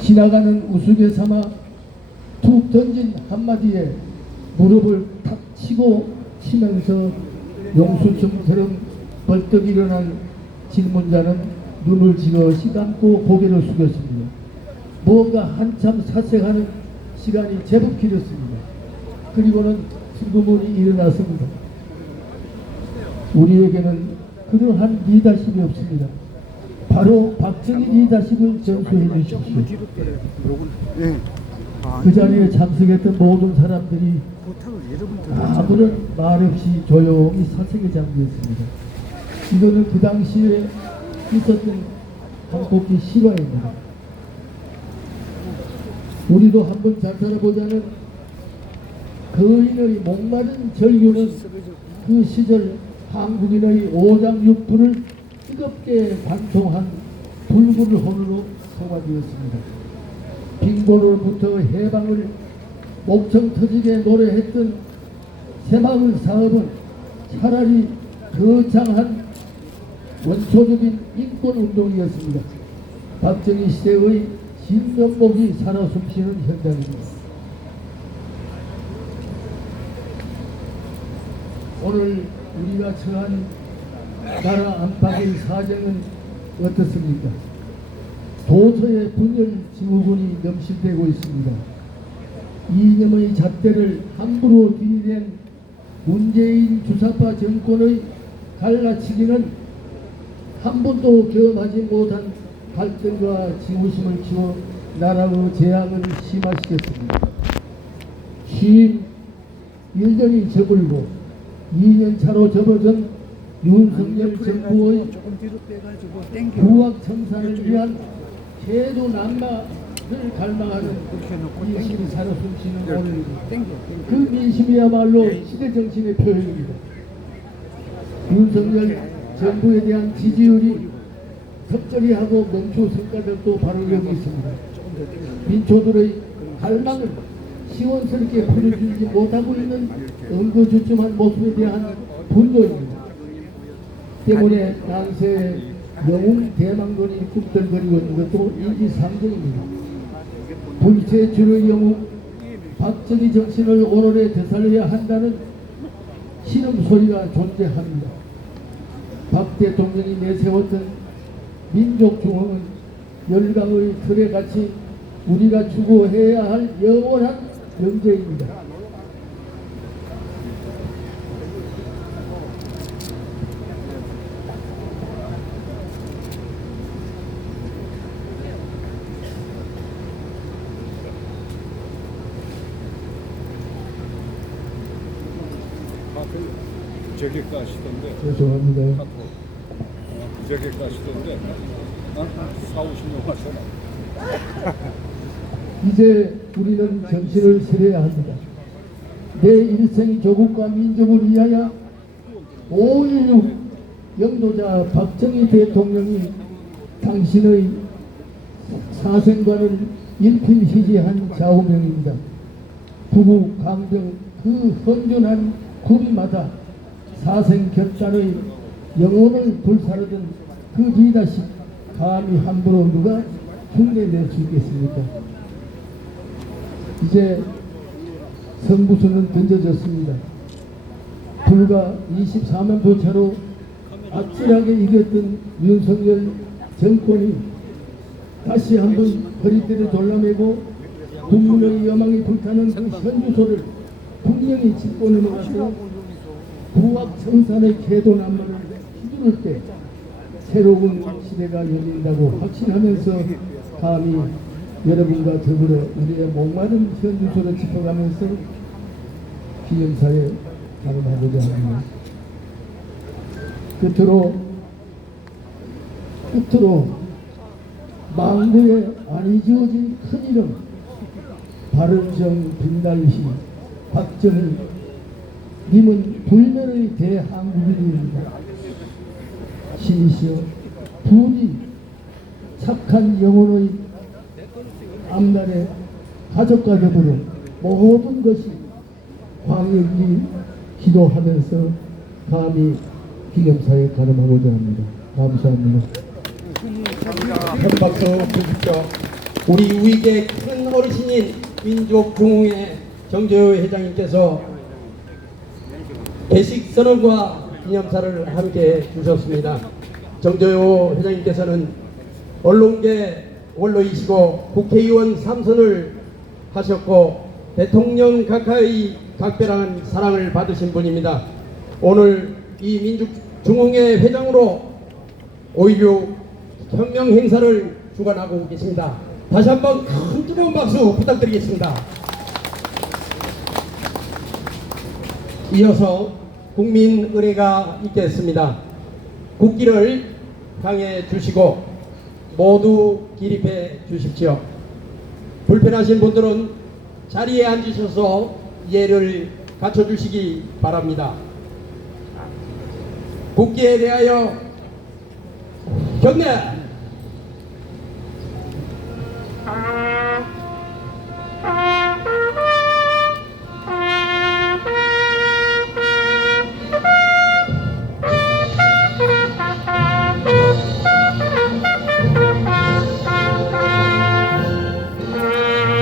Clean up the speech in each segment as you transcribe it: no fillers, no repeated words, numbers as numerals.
지나가는 우스개 삼아 툭 던진 한마디에 무릎을 탁 치고 치면서 용수청처럼 벌떡 일어난 질문자는 눈을 지어 시감고 고개를 숙였습니다. 무언가 한참 사색하는 시간이 제법 길었습니다. 그리고는 슬그머니 일어났습니다. 우리에게는 그러한 리더십이 없습니다. 바로 박정희 리더십을 전수해 주십시오. 그 자리에 참석했던 모든 사람들이 아무런 말 없이 조용히 사색에 잠겼습니다. 이거는 그 당시에 있었던 한국의 실화입니다. 우리도 한번 잘 살아보자는 거인의 목마른 절규는 그 시절 한국인의 오장육부를 뜨겁게 관통한 불굴 혼으로 소화되었습니다. 빈곤으로부터 해방을 목청 터지게 노래했던 새마을 사업은 차라리 거창한 원초적인 인권운동이었습니다. 박정희 시대의 진면목이 살아 숨쉬는 현장입니다. 오늘 우리가 처한 나라 안팎의 사정은 어떻습니까? 도처에 분열 증후군이 넘실대고 있습니다. 이념의 잣대를 함부로 들이댄 문재인 주사파 정권의 갈라치기는 한 번도 경험하지 못한 갈등과 지구심을 키워 나라의 재앙을 심화시켰습니다. 51년이 저물고 2년 차로 접어든 윤석열 정부의 부학청산을 위한 제도 난마를 갈망하는 민심이 살아 숨쉬는 오늘입니다. 그 민심이야말로 시대정신의 표현입니다. 윤석열 정부에 대한 지지율이 적절히 하고 멈추 성과들도 바로 여기 있습니다. 민초들의 갈망을 시원스럽게 풀어주지 못하고 있는 엉거주춤한 모습에 대한 분노입니다. 때문에 난세의 영웅 대망론이 꿈틀거리고 있는 것도 인지상정입니다. 불체출의 영웅 박정희 정신을 오늘에 되살려야 한다는 신음소리가 존재합니다. 박 대통령이 내세웠던 민족중흥은 열강의 틀에 같이 우리가 추구해야 할 영원한 명제입니다. 저기 가시던데. 죄송합니다. 저기 가시던데. 40-50년 하셔라. 이제 우리는 정신을 차려야 합니다. 내 일생 조국과 민족을 위하여 5.16 영도자 박정희 대통령이 당신의 사생관을 일필휘지한 좌우명입니다. 부부 강병 그 헌존한 구비마다 사생결단의 영혼을 불사르던 그 리더십 감히 함부로 누가 흉내낼 수 있겠습니까? 이제 성부수는 던져졌습니다. 불과 24만 표차로 아찔하게 이겼던 윤석열 정권이 다시 한번 허리띠를 졸라매고 국민의 여망이 불타는 그 현주소를 분명히 짚고 넘어가서 부학청산의 계도난만을 휘두를 때 새로운 시대가 열린다고 확신하면서 감히 여러분과 더불어 우리의 목마른 현주소를 짚어가면서 기념사에 가름하고자 합니다. 끝으로 망부에 안 잊어진 큰 이름 바른정 빛날시 박정희 님은 불멸의 대한국인입니다. 신이시여 부디 착한 영혼의 앞날에 가족과 더불어 모든 것이 광역이 기도하면서 감히 기념사에 가름하고자 합니다. 감사합니다. 한 박수 주십시오. 우리 우익의 큰 어르신인 민족중흥회 정재호 회장님께서 개식 선언과 기념사를 함께 주셨습니다. 정재호 회장님께서는 언론계 원로이시고 국회의원 3선을 하셨고 대통령 가까이 각별한 사랑을 받으신 분입니다. 오늘 이 민족중흥회 회장으로 5.16 혁명 행사를 주관하고 계십니다. 다시 한번 큰 뜨거운 박수 부탁드리겠습니다. 이어서 국민 의례가 있겠습니다. 국기를 향해 주시고 모두 기립해 주십시오. 불편하신 분들은 자리에 앉으셔서 예를 갖춰주시기 바랍니다. 국기에 대하여 경례!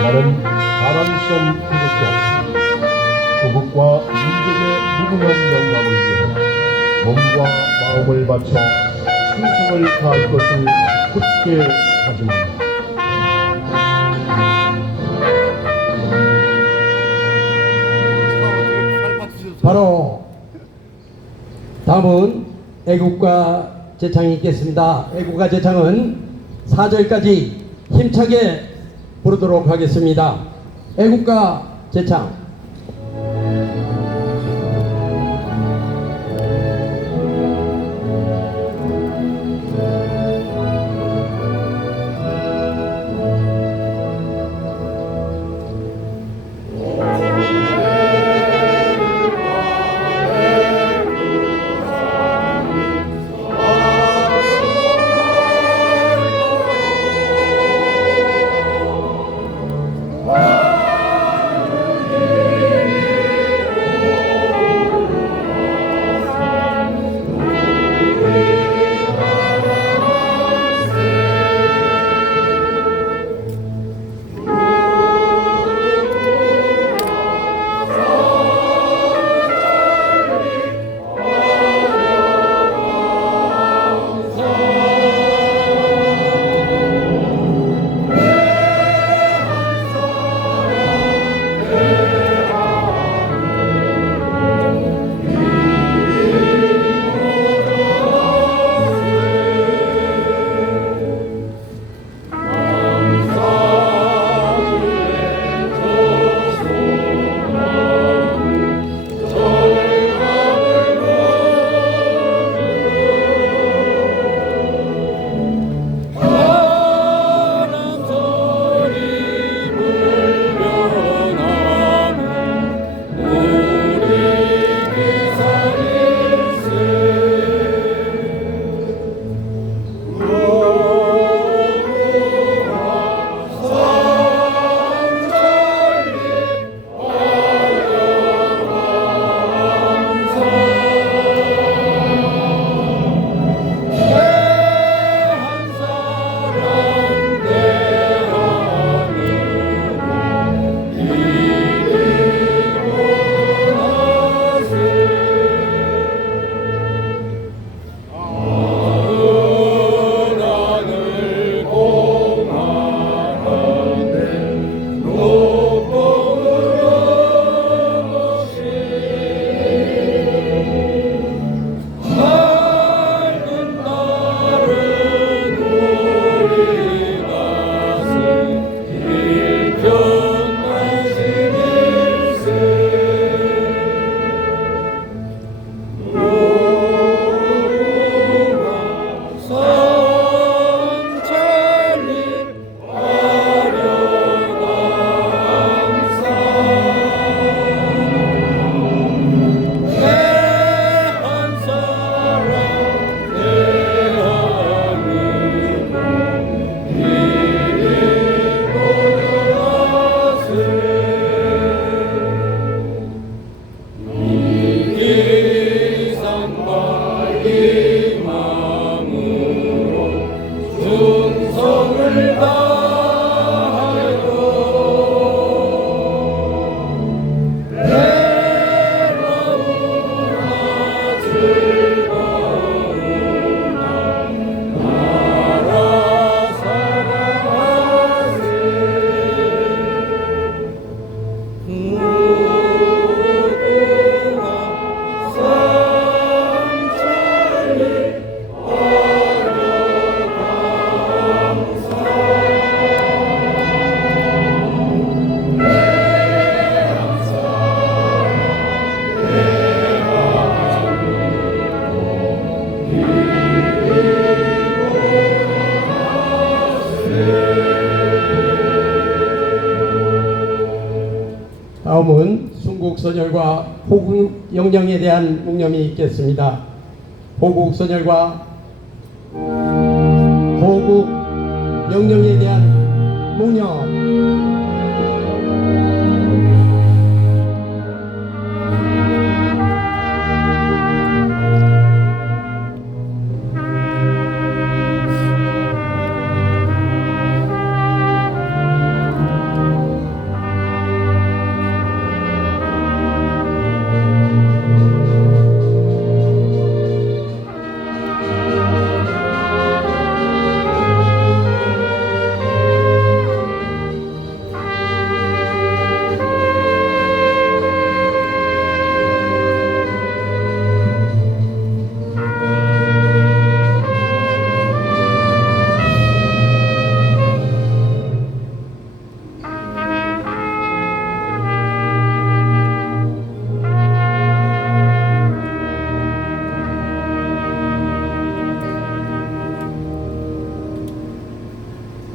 나는 가난성 태극기 조국과 민족의 무궁한 영광을 위해 몸과 마음을 바쳐 충성을 다할 것을 굳게 다짐합니다. 바로 다음은 애국가 제창이 있겠습니다. 애국가 제창은 4절까지 힘차게 부르도록 하겠습니다. 애국가 제창. 다음은 순국선열과 호국영령에 대한 묵념이 있겠습니다. 호국선열과 호국영령에 대한 묵념.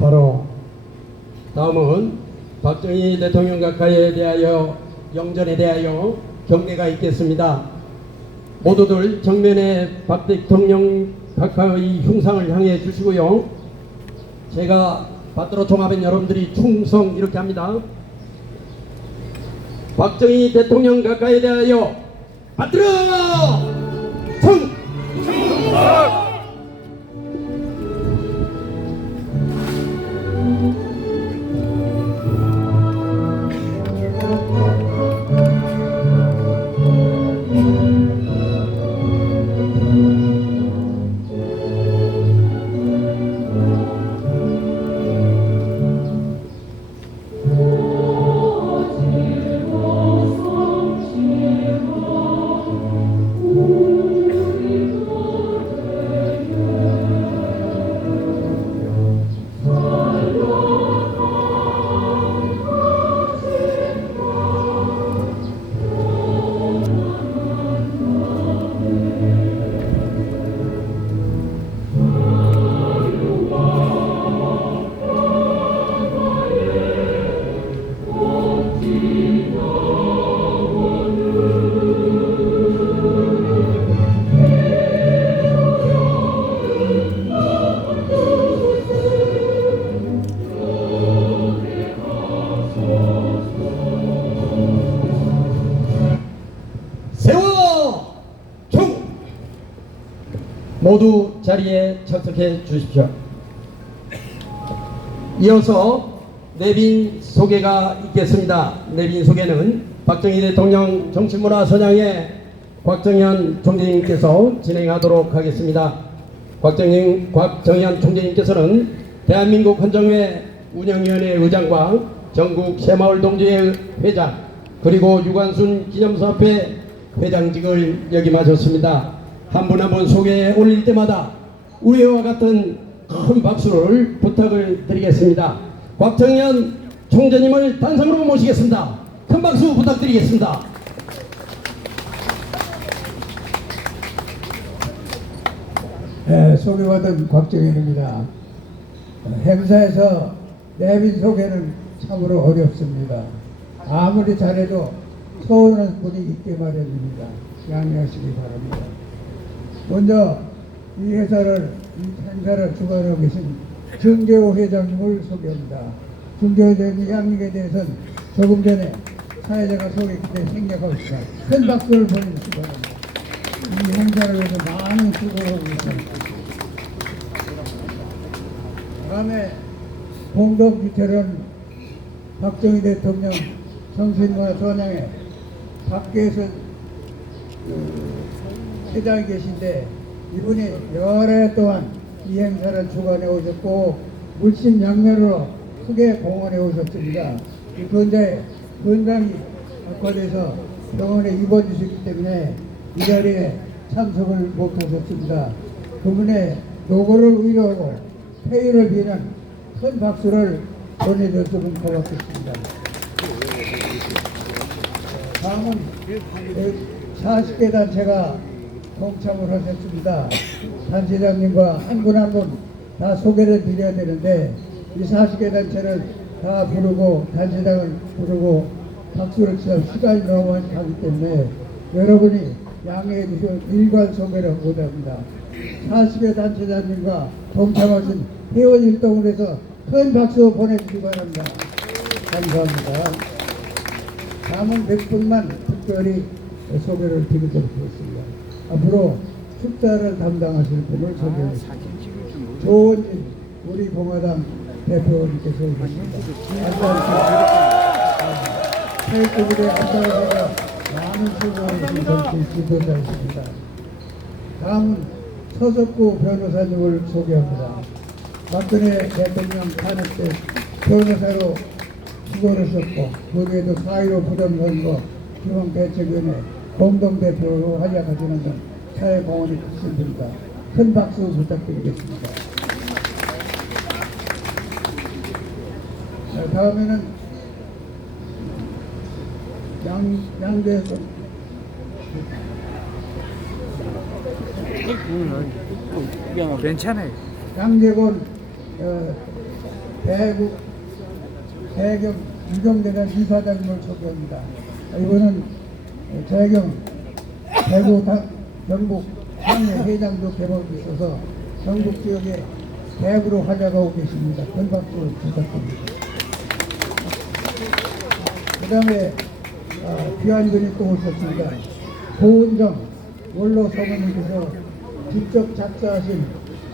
바로 다음은 박정희 대통령 각하에 대하여 영전에 대하여 경례가 있겠습니다. 모두들 정면에 박 대통령 각하의 흉상을 향해 주시고요. 제가 받들어 종하면 여러분들이 충성 이렇게 합니다. 박정희 대통령 각하에 대하여 받들어 충성! 세워 총! 모두 자리에 참석해 주십시오. 이어서 내빈 소개가 있겠습니다. 내빈 소개는 박정희 대통령 정치문화선양의 곽정현 총재님께서 진행하도록 하겠습니다. 곽정현 총재님께서는 대한민국 헌정회 운영위원회 의장과 전국 새마을 동지회 회장 그리고 유관순 기념사업회 회장직을 역임하셨습니다. 한 분 한 분 소개에 올릴 때마다 우리와 같은 큰 박수를 부탁을 드리겠습니다. 곽정현 총재님을 단상으로 모시겠습니다. 큰 박수 부탁드리겠습니다. 네, 소개받은 곽정현입니다. 행사에서 내빈 소개는 참으로 어렵습니다. 아무리 잘해도 서운한 분이 있게 마련입니다. 양해하시기 바랍니다. 먼저 이 행사를 주관하고 계신 정재호 회장님을 소개합니다. 정재호 회장님 양력에 대해서는 조금 전에 사회자가 소개했기 때문에 생략하고 있습니다. 큰 박수를 보내주시기 바랍니다. 이 행사를 위해서 많은 수고를 하고 있습니다. 다음에 공동주최는 박정희 대통령 정신과 전향에 밖에서 회장이 계신데 이분이 여러 해 동안 이 행사를 주관해 오셨고 물심양면으로 크게 공헌해 오셨습니다. 이 근자에 건강이 악화돼서 병원에 입원 주시기 때문에 이 자리에 참석을 못하셨습니다. 그분의 노고를 위로하고 폐의를 비는 큰 박수를 보내줬으면 고맙겠습니다. 다음은 40개 단체가 동참을 하셨습니다. 단체장님과 한 분 한 분 다 소개를 드려야 되는데 이 40개 단체를 다 부르고 단체장을 부르고 박수를 치면 시간이 너무 많이 가기 때문에 여러분이 양해해 주시면 일괄 소개를 못합니다. 40여 단체장님과 동참하신 회원 일동을 해서 큰 박수 보내주시기 바랍니다. 감사합니다. 남은 100분만 특별히 소개를 드리도록 하겠습니다. 앞으로 축사를 담당하실 분을 소개하겠습니다. 조은진 우리 공화당 대표님께서 오셨습니다. 체육부에 앞장서서 많은 수고를 하신 정치 지도자이십니다. 다음은 서석구 변호사님을 소개합니다. 박근혜 대통령 탄핵 때 변호사로 수고를 했었고 거기에도 4.15 부정선거 중앙대책위원회 공동대표로 활약하시는 등 사회공헌이 크신 분입니다. 큰 박수 부탁드리겠습니다. 자, 다음에는 양대선 괜찮아요. 양재건 대경 유경대단 이사장님을 소개합니다. 이번은 대경 대구 경북 상해 회장도 개발이 있어서 경북 지역에 대구로 활약하고 계십니다. 큰 박수 부탁드립니다. 그 다음에 귀한 분이 또 오셨습니다. 고은정 원로 서문님께서 직접 작사하신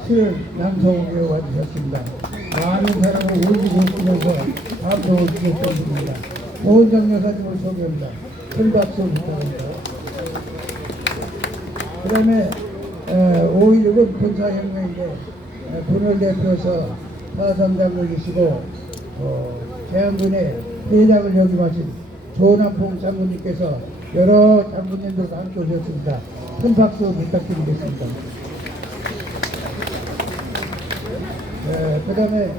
시를 낭송해 와주셨습니다. 많은 사람을 울리고 웃으면서 감동을 주셨던 분입니다. 고은정 여사님을 소개합니다. 큰 박수 부탁합니다. 그 다음에 5.16은 군사혁명인데 군을 대표해서 사상장로 계시고 대한군의 회장을 역임하신 조남풍 장군님께서 여러 장군님들과 함께 오셨습니다. 큰 박수 부탁드리겠습니다. 그 다음에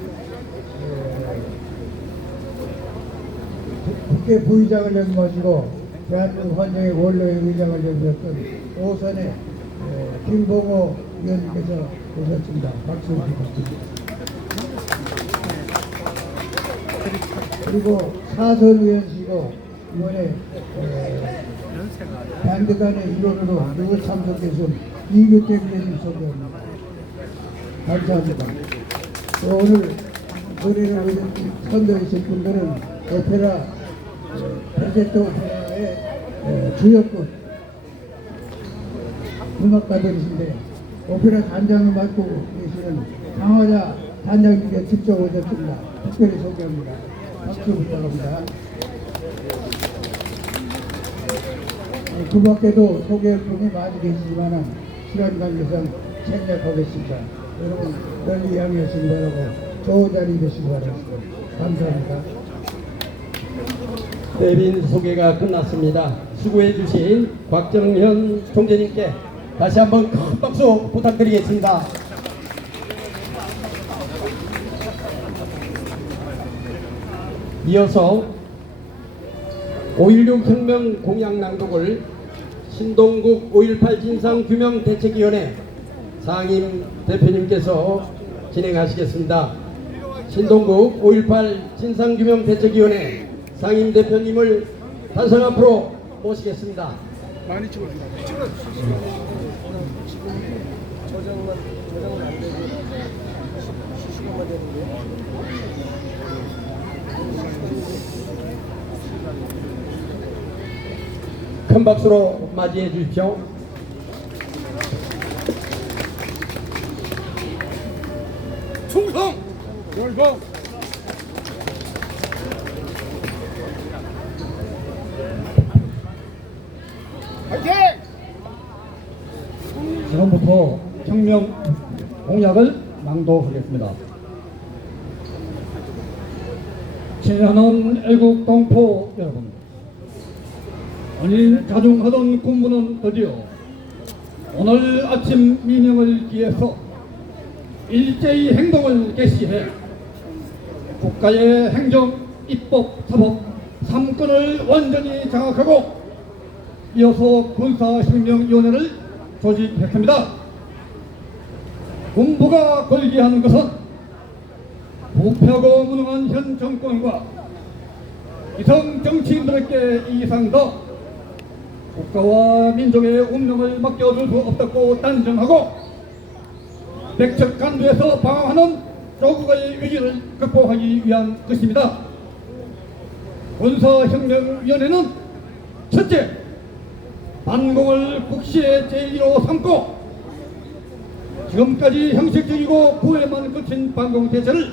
국회 부의장을 역임하시고 대한민국 환정의 원로의 의장을 역임하셨던 오선의 김봉호 의원님께서 오셨습니다. 박수 부탁드립니다. 그리고 사선 의원이시고 이번에 반대단의 일원으로 누구 참석해서 이규태 의원님 소개합니다. 감사합니다. 또 오늘 노래를 선정하신 분들은 오페라 프로젝트 오페라의 주역급 음악가들이신데 오페라 단장을 맡고 계시는 강화자 단장님께 직접 오셨습니다. 특별히 소개합니다. 박수 부탁합니다. 그 밖에도 소개할 분이 많이 계시지만 시간 관계상 생략하겠습니다. 여러분 널리 양해하시기 바라고 좋은 자리 되시기 바랍니다. 감사합니다. 내빈 소개가 끝났습니다. 수고해 주신 곽정현 총재님께 다시 한번 큰 박수 부탁드리겠습니다. 이어서 5.16 혁명 공약 낭독을 신동국 5.18 진상규명대책위원회 상임 대표님께서 진행하시겠습니다. 신동국 5.18 진상규명대책위원회 상임 대표님을 단상 앞으로 모시겠습니다. 많이 찍어주세요. 저장은 안 되고 시간만 되는데. 큰 박수로 맞이해 주십시오. 충성! 열성! 화이팅! 지금부터 혁명 공약을 낭독하겠습니다. 친애하는 애국 동포 여러분, 오늘 자중하던 군부는 드디어 오늘 아침 미명을 기해서 일제히 행동을 개시해 국가의 행정, 입법, 사법 3권을 완전히 장악하고 이어서 군사혁명위원회를 조직했습니다. 군부가 걸기하는 것은 부패하고 무능한 현 정권과 이성 정치인들에게 이상 더 국가와 민족의 운명을 맡겨줄 수 없다고 단정하고 백척 간두에서 방황하는 조국의 위기를 극복하기 위한 것입니다. 군사혁명위원회는 첫째, 반공을 국시의 제1로 삼고 지금까지 형식적이고 구애만 그친 반공 대체를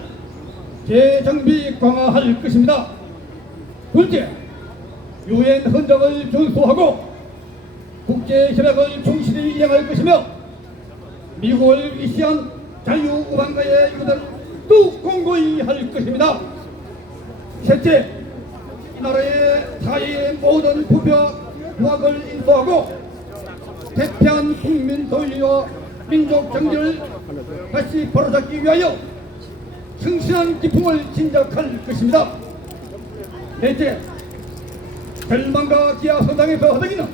재정비 강화할 것입니다. 둘째, 유엔 헌장을 준수하고 국제협약을 충실히 이행할 것이며 미국을 위시한 자유우방과의 이것을 또 공고히 할 것입니다. 셋째, 이 나라의 사회의 모든 부패와 부악을 인도하고 대표한 국민 소유와 민족 정신을 다시 바로잡기 위하여 성실한 기풍을 진작할 것입니다. 넷째, 절망과 기아 서당에서 허덕이는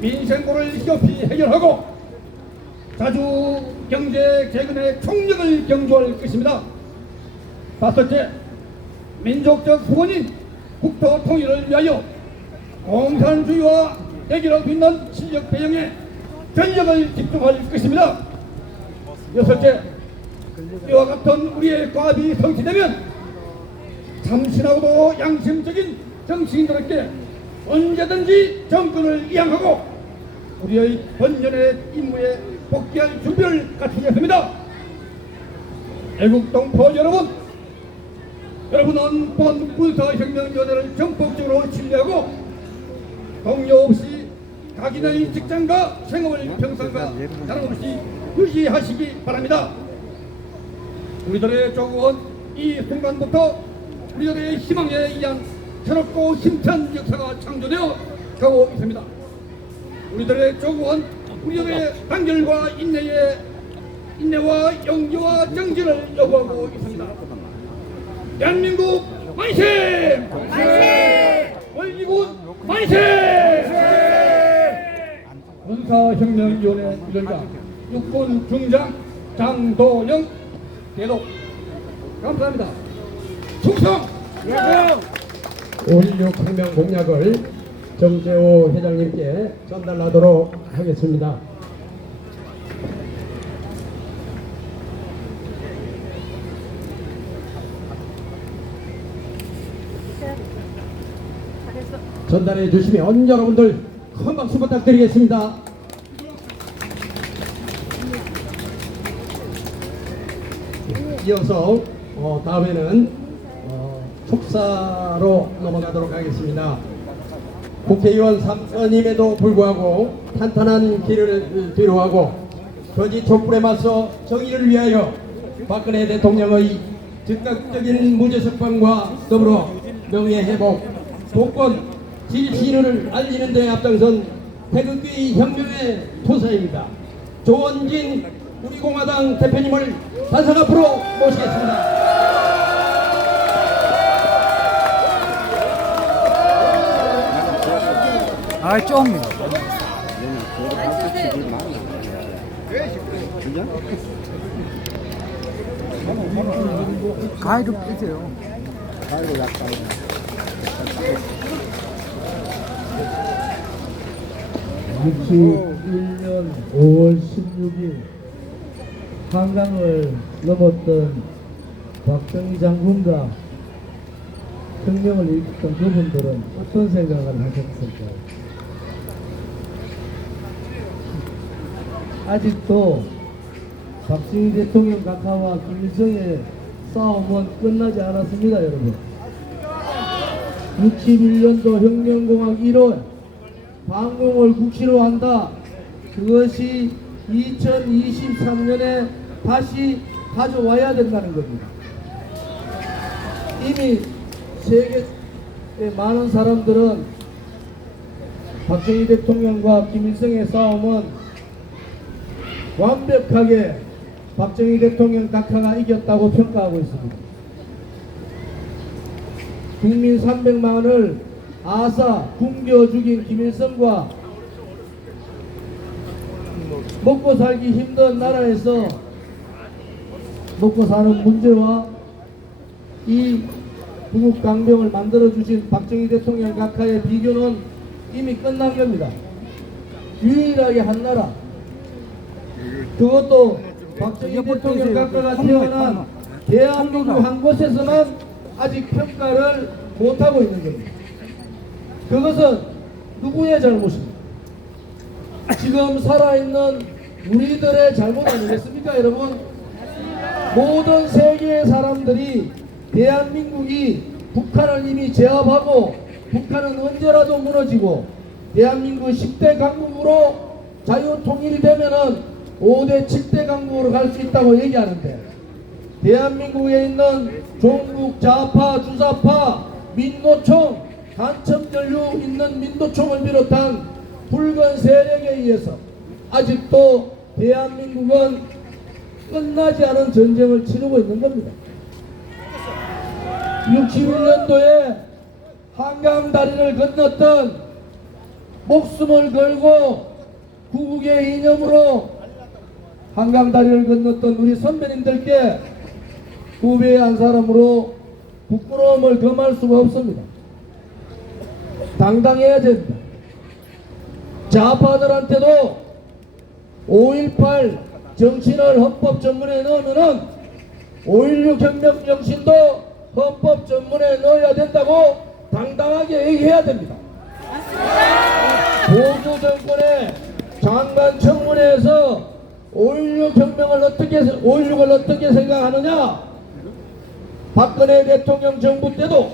민생고를 시급히 해결하고 자주 경제 재건의 총력을 경주할 것입니다. 다섯째, 민족적 후원인 국토 통일을 위하여 공산주의와 대결을 빚는 실력 배영에 전력을 집중할 것입니다. 여섯째, 이와 같은 우리의 과업이 성취되면 참신하고도 양심적인 정치인들에게 언제든지 정권을 이양하고 우리의 번연의 임무에 복귀할 준비를 갖추겠습니다. 애국 동포 여러분, 여러분은 본 군사혁명위원회를 전폭적으로 신뢰하고 동요 없이 각인의 직장과 생업을 평상과 다름없이 유지하시기 바랍니다. 우리들의 조국은 이 순간부터 우리들의 희망에 의한 새롭고 힘찬 역사가 창조되어 가고 있습니다. 우리들의 조국은 우리들의 단결과 인내와 용기와 정진을 요구하고 있습니다. 대한민국 만세! 만세! 월기군 만세! 군사혁명위원회 위원장 육군 중장 장도영 대독 감사합니다. 충성! 5.16 혁명 공약을 정재호 회장님께 전달하도록 하겠습니다. 전달해 주시면 여러분들 큰 박수 부탁드리겠습니다. 이어서 다음에는 축사로 넘어가도록 하겠습니다. 국회의원 3선임에도 불구하고 탄탄한 길을 뒤로하고 거짓 촛불에 맞서 정의를 위하여 박근혜 대통령의 즉각적인 무죄석방과 더불어 명예회복, 복권, 진실을 알리는 데 앞장선 태극기 혁명의 투사입니다. 조원진 우리공화당 대표님을 단상 앞으로 모시겠습니다. 아, 좀. 가위로 빼세요. 61년 5월 16일 한강을 넘었던 박정희 장군과 혁명을 일으켰던 그분들은 어떤 생각을 하셨을까요? 아직도 박정희 대통령 각하와 김일성의 싸움은 끝나지 않았습니다, 여러분. 61년도 혁명공학 1월 반공을 국시로 한다. 그것이 2023년에 다시 가져와야 된다는 겁니다. 이미 세계의 많은 사람들은 박정희 대통령과 김일성의 싸움은 완벽하게 박정희 대통령 각하가 이겼다고 평가하고 있습니다. 국민 300만을 아사 굶겨 죽인 김일성과 먹고 살기 힘든 나라에서 먹고 사는 문제와 이 구국 강병을 만들어주신 박정희 대통령 각하의 비교는 이미 끝난 겁니다. 유일하게 한 나라, 그것도 박정희 대통령 각하가 태어난 대한민국 한 곳에서만 아직 평가를 못하고 있는 겁니다. 그것은 누구의 잘못입니까? 지금 살아있는 우리들의 잘못 아니겠습니까, 여러분? 모든 세계의 사람들이 대한민국이 북한을 이미 제압하고 북한은 언제라도 무너지고 대한민국 10대 강국으로 자유통일이 되면은 5대 7대 강국으로 갈 수 있다고 얘기하는데, 대한민국에 있는 종북 좌파 주사파 민노총 간첩전류 있는 민노총을 비롯한 붉은 세력에 의해서 아직도 대한민국은 끝나지 않은 전쟁을 치르고 있는 겁니다. 61년도에 한강 다리를 건넜던, 목숨을 걸고 구국의 이념으로 한강 다리를 건넜던 우리 선배님들께 후배의 한 사람으로 부끄러움을 금할 수가 없습니다. 당당해야 됩니다. 좌파들한테도 5.18 정신을 헌법 전문에 넣으면은 5.16 혁명 정신도 헌법 전문에 넣어야 된다고 당당하게 얘기해야 됩니다. 보수 정권의 장관 청문회에서 5.16을 어떻게 생각하느냐? 박근혜 대통령 정부 때도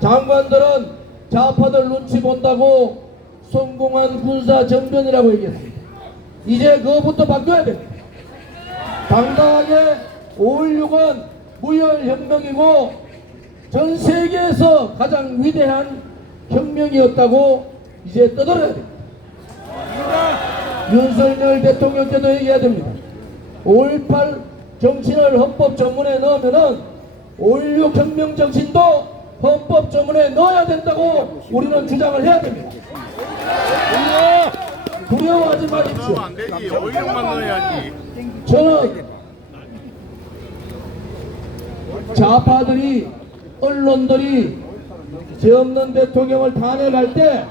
장관들은 좌파들 눈치 본다고 성공한 군사 정변이라고 얘기했습니다. 이제 그거부터 바뀌어야 됩니다. 당당하게 5.16은 무혈혁명이고 전 세계에서 가장 위대한 혁명이었다고 이제 떠들어야 됩니다. 윤석열 대통령 때도 얘기해야 됩니다. 5.18 정신을 헌법 전문에 넣으면은 5.16 혁명 정신도 헌법 전문에 넣어야 된다고 우리는 주장을 해야 됩니다. 두려워하지 마십시오. 안 되지. 5.16만 넣어야지. 저는 좌파들이, 언론들이 죄 없는 대통령을 탄핵할 때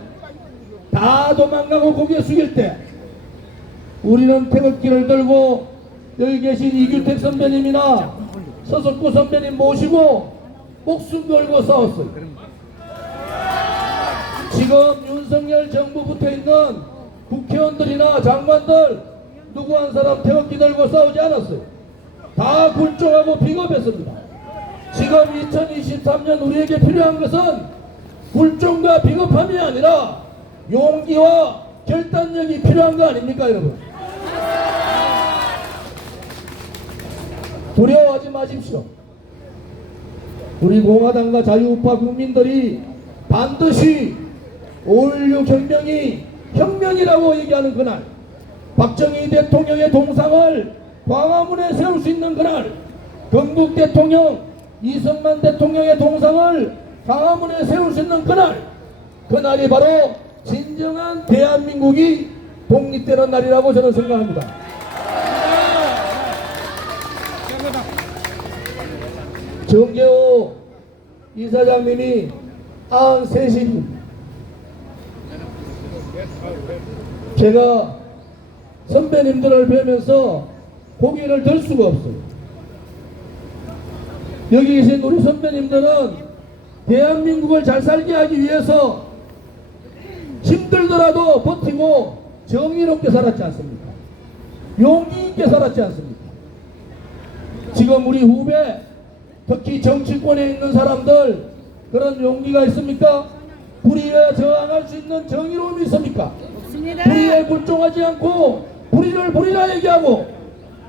다 도망가고 고개 숙일 때 우리는 태극기를 들고 여기 계신 이규택 선배님이나 서석구 선배님 모시고 목숨 걸고 싸웠어요. 지금 윤석열 정부 붙어 있는 국회의원들이나 장관들 누구 한 사람 태극기 들고 싸우지 않았어요. 다 굴종하고 비겁했습니다. 지금 2023년 우리에게 필요한 것은 굴종과 비겁함이 아니라 용기와 결단력이 필요한 거 아닙니까, 여러분? 두려워하지 마십시오. 우리 공화당과 자유우파 국민들이 반드시 5.16 혁명이 혁명이라고 얘기하는 그날, 박정희 대통령의 동상을 광화문에 세울 수 있는 그날, 건국 대통령, 이승만 대통령의 동상을 광화문에 세울 수 있는 그날, 그날이 바로 진정한 대한민국이 독립되는 날이라고 저는 생각합니다. 정계호 이사장님이 93입니다. 제가 선배님들을 뵈면서 고개를 들 수가 없어요. 여기 계신 우리 선배님들은 대한민국을 잘 살게 하기 위해서 힘들더라도 버티고 정의롭게 살았지 않습니까? 용기 있게 살았지 않습니까? 지금 우리 후배, 특히 정치권에 있는 사람들 그런 용기가 있습니까? 불의에 저항할 수 있는 정의로움이 있습니까? 불의에 굴종하지 않고 불의를 불의라 얘기하고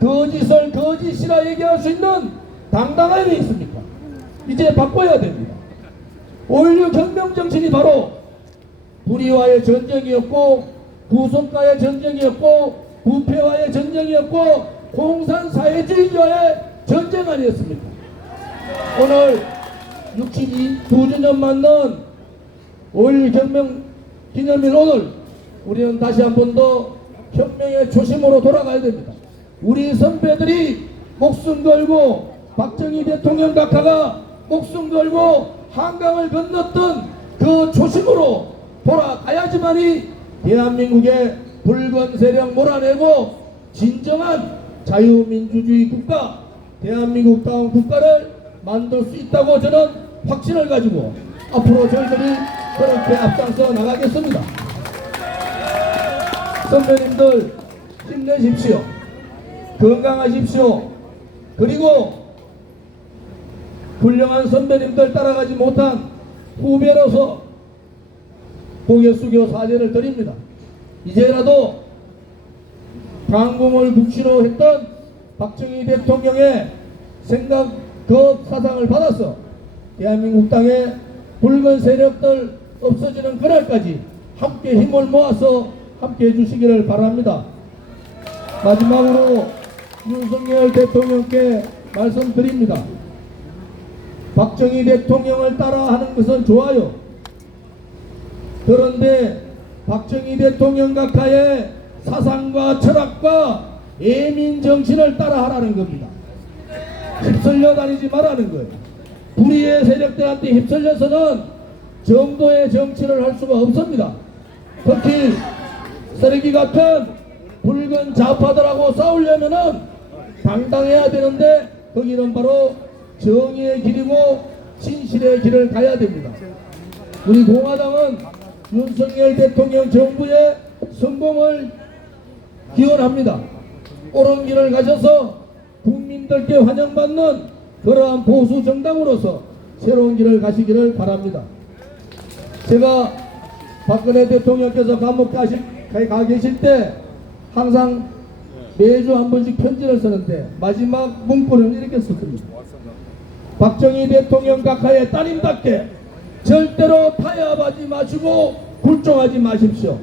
거짓을 거짓이라 얘기할 수 있는 당당함이 있습니까? 이제 바꿔야 됩니다. 5.16 혁명 정신이 바로 불의와의 전쟁이었고 구속과의 전쟁이었고 부패와의 전쟁이었고 공산사회주의와의 전쟁 아니었습니까? 오늘 62주년 맞는 5.16 혁명 기념일 오늘 우리는 다시 한 번 더 혁명의 초심으로 돌아가야 됩니다. 우리 선배들이 목숨 걸고 박정희 대통령 각하가 목숨 걸고 한강을 건넜던 그 초심으로 돌아가야지만이 대한민국의 불건 세력 몰아내고 진정한 자유민주주의 국가, 대한민국다운 국가를 만들 수 있다고 저는 확신을 가지고 앞으로 저희들이 그렇게 앞장서 나가겠습니다. 선배님들 힘내십시오. 건강하십시오. 그리고 훌륭한 선배님들 따라가지 못한 후배로서 고개 숙여 사죄를 드립니다. 이제라도 강공을 국시로 했던 박정희 대통령의 생각 그 사상을 받아서 대한민국 땅에 붉은 세력들 없어지는 그날까지 함께 힘을 모아서 함께 해주시기를 바랍니다. 마지막으로 윤석열 대통령께 말씀드립니다. 박정희 대통령을 따라하는 것은 좋아요. 그런데 박정희 대통령 각하의 사상과 철학과 예민 정신을 따라하라는 겁니다. 휩쓸려 다니지 말라는 거예요. 불의의 세력들한테 휩쓸려서는 정도의 정치를 할 수가 없습니다. 특히 쓰레기 같은 붉은 좌파들하고 싸우려면은 당당해야 되는데 거기는 바로 정의의 길이고 진실의 길을 가야 됩니다. 우리 공화당은 윤석열 대통령 정부의 성공을 기원합니다. 옳은 길을 가셔서 국민들께 환영받는 그러한 보수 정당으로서 새로운 길을 가시기를 바랍니다. 제가 박근혜 대통령께서 감옥 가 계실 때 항상 매주 한 번씩 편지를 쓰는데 마지막 문구는 이렇게 썼습니다. 박정희 대통령 각하의 따님답게 절대로 타협하지 마시고 굴종하지 마십시오.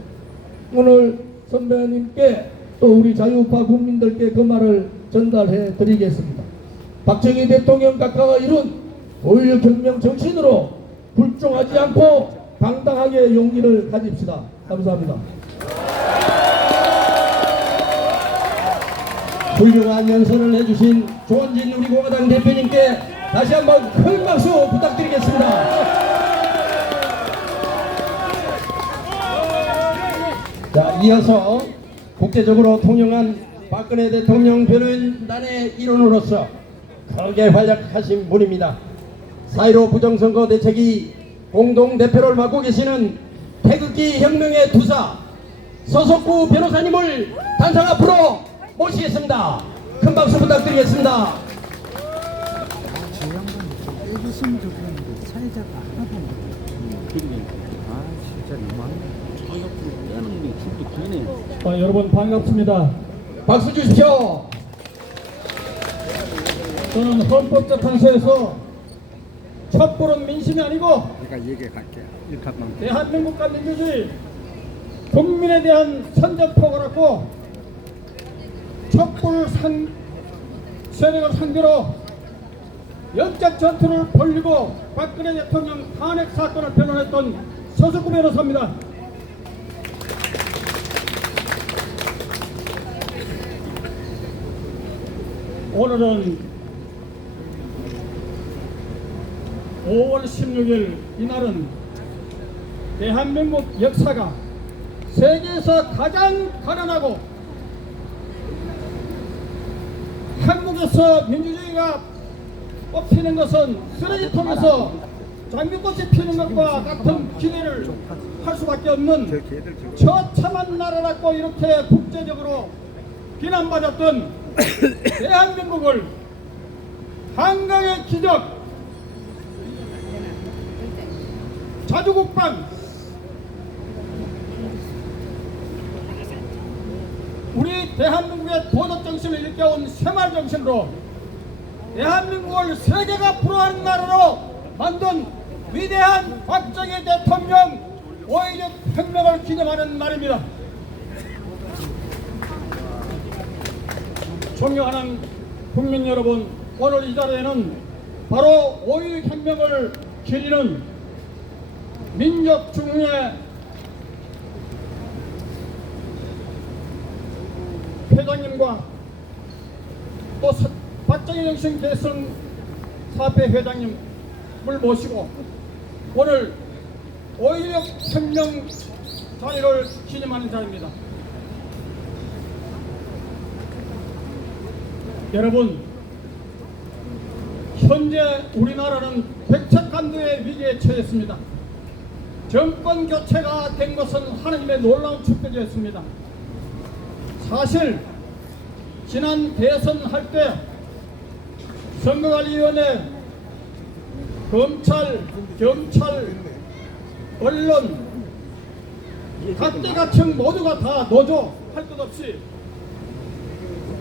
오늘 선배님께 또 우리 자유우파 국민들께 그 말을 전달해 드리겠습니다. 박정희 대통령 각하가 이룬 5.16 혁명 정신으로 굴종하지 않고 당당하게 용기를 가집시다. 감사합니다. 훌륭한 연설을 해주신 조원진 우리 공화당 대표님께 다시 한번 큰 박수 부탁드리겠습니다. 자, 이어서 국제적으로 통용한 박근혜 대통령 변호인단의 일원으로서 크게 활약하신 분입니다. 4.15 부정선거 대책위 공동대표를 맡고 계시는 태극기 혁명의 투사 서석구 변호사님을 단상 앞으로 모시겠습니다. 큰 박수 부탁드리겠습니다. 빼주시면 좋겠는데 사회자가 하나도 여러분 반갑습니다. 박수 주십시오. 저는 헌법재판소에서 촛불은 민심이 아니고 대한민국과 민주주의 국민에 대한 선전포고라고 촛불 세력을 상대로 영적 전투를 벌이고 박근혜 대통령 탄핵 사건을 변호했던 서석구 변호사입니다. 오늘은 5월 16일 이날은 대한민국 역사가 세계에서 가장 가난하고 한국에서 민주주의가 뽑히는 것은 쓰레기통에서 장미꽃이 피는 것과 같은 기대를 할 수밖에 없는 처참한 나라라고 이렇게 국제적으로 비난받았던 대한민국을 한강의 기적, 자주국방, 우리 대한민국의 도덕정신을 일깨운 새마을정신으로 대한민국을 세계가 부러워하는 나라로 만든 위대한 박정희 대통령 5.16 혁명을 기념하는 날입니다. 존경하는 국민 여러분, 오늘 이 자리에는 바로 5.16 혁명을 기리는 민족중흥회 회장님과 또 박정희 정신 계승 사업회 회장님 모시고 오늘 5.16 혁명 자리를 기념하는 자입니다. 여러분, 현재 우리나라는 백척간두의 위기에 처했습니다. 정권 교체가 된 것은 하나님의 놀라운 축복이었습니다. 사실 지난 대선 할 때 선거관리위원회, 검찰, 경찰, 언론, 각계각층 모두가 다 노조 할 것 없이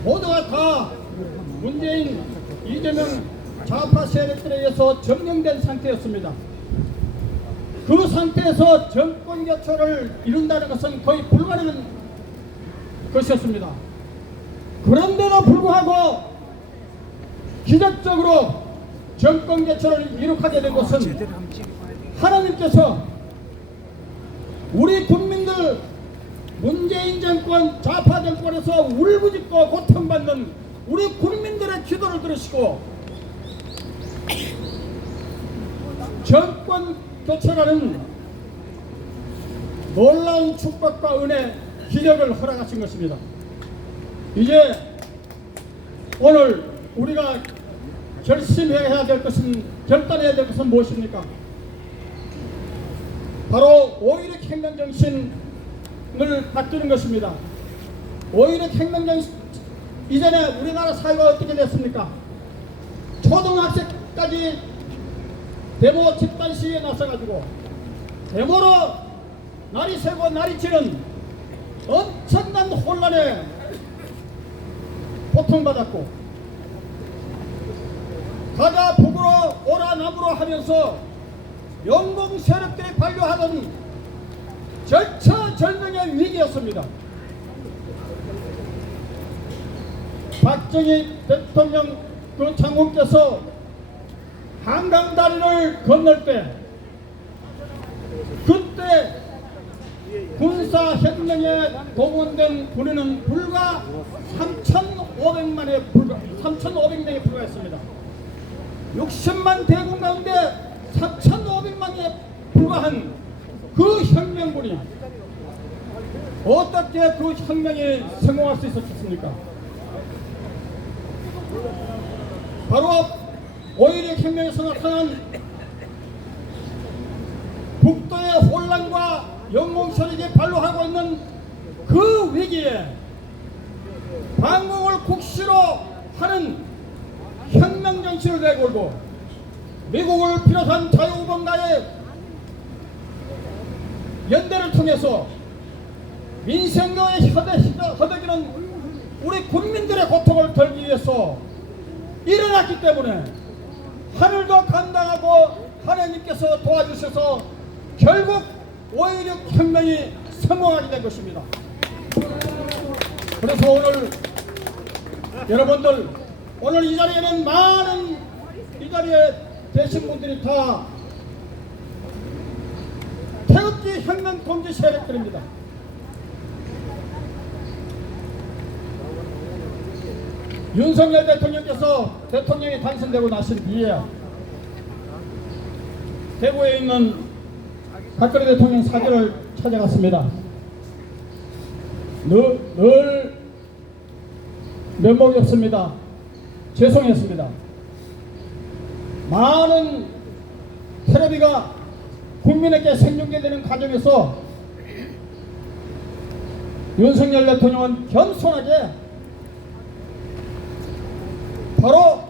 모두가 다 문재인, 이재명 좌파 세력들에 의해서 점령된 상태였습니다. 그 상태에서 정권 교체를 이룬다는 것은 거의 불가능한 것이었습니다. 그런데도 불구하고 기적적으로 정권 교체를 이룩하게 된 것은 하나님께서 우리 국민들, 문재인 정권, 좌파 정권에서 울부짖고 고통받는 우리 국민들의 기도를 들으시고 정권 교체라는 놀라운 축복과 은혜, 기적을 허락하신 것입니다. 이제 오늘 우리가 결심해야 될 것은, 결단해야 될 것은 무엇입니까? 바로 5.16 혁명정신을 바꾸는 것입니다. 5.16 혁명정신 이전에 우리나라 사회가 어떻게 됐습니까? 초등학생까지 데모 집단 시위에 나서가지고 데모로 날이 새고 날이 지는 엄청난 혼란에 고통받았고, 가자 북으로 오라 남으로 하면서 영공 세력들이 반려하던 절처절명의 위기였습니다. 박정희 대통령 그 장군께서 한강다리를 건널 때, 그때 군사혁명에 동원된 군인은 불과 3,500명에 불과했습니다. 60만 대군 가운데 3,500명에 불과한 그 혁명군이 어떻게 그 혁명이 성공할 수 있었겠습니까? 바로 5.16 혁명에서 나타난 북도의 혼란과 영웅세력이 반로하고 있는 그 위기에 반공을 국시로 하는 혁명정신을 내걸고 미국을 비롯한 자유우방과의 연대를 통해서 민생교에 허덕이는 우리 국민들의 고통을 덜기 위해서 일어났기 때문에 하늘도 감당하고 하나님께서 도와주셔서 결국 5.16 혁명이 성공하게 된 것입니다. 그래서 오늘 여러분들, 오늘 이 자리에는 많은, 이 자리에 계신 분들이 다 태극기 혁명 동지 세력들입니다. 윤석열 대통령께서 대통령이 당선되고 나신 뒤에 대구에 있는 박근혜 대통령 사저를 찾아갔습니다. 늘 면목이 없습니다. 죄송했습니다. 많은 테레비가 국민에게 생중계되는 과정에서 윤석열 대통령은 겸손하게 바로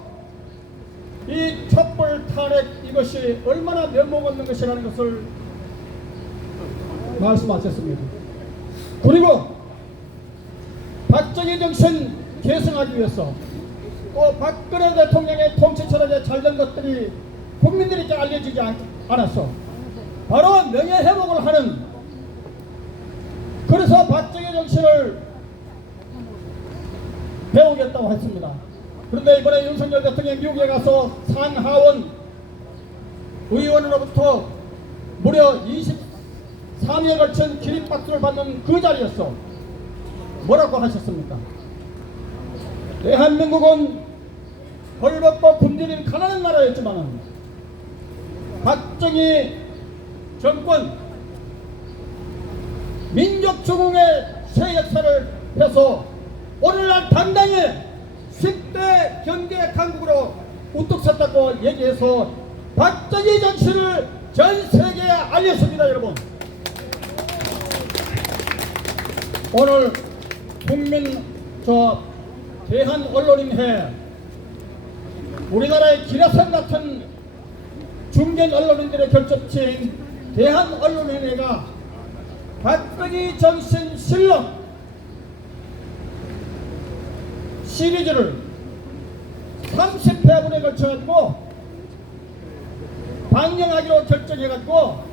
이 촛불 탄핵, 이것이 얼마나 면목 없는 것이라는 것을 말씀하셨습니다. 그리고 박정희 정신 계승하기 위해서 또 박근혜 대통령의 통치 철학에 잘된 것들이 국민들에게 알려지지 않았어. 바로 명예회복을 하는, 그래서 박정희 정신을 배우겠다고 했습니다. 그런데 이번에 윤석열 대통령이 미국에 가서 상하원 의원으로부터 무려 23일에 걸친 기립박수를 받는 그 자리였어. 뭐라고 하셨습니까? 대한민국은 벌받고 굶주린 가난한 나라였지만 박정희 정권 민족조공의 새 역사를 펴서 오늘날 당당히 10대 경제 강국으로 우뚝 섰다고 얘기해서 박정희 정신을 전 세계에 알렸습니다. 여러분, 오늘 국민 대한 언론인회, 우리나라의 기라성 같은 중견 언론인들의 결정체인 대한 언론인회가 박정희 정신 실록 시리즈를 30회분에 걸쳐가지고 방영하기로 결정해가지고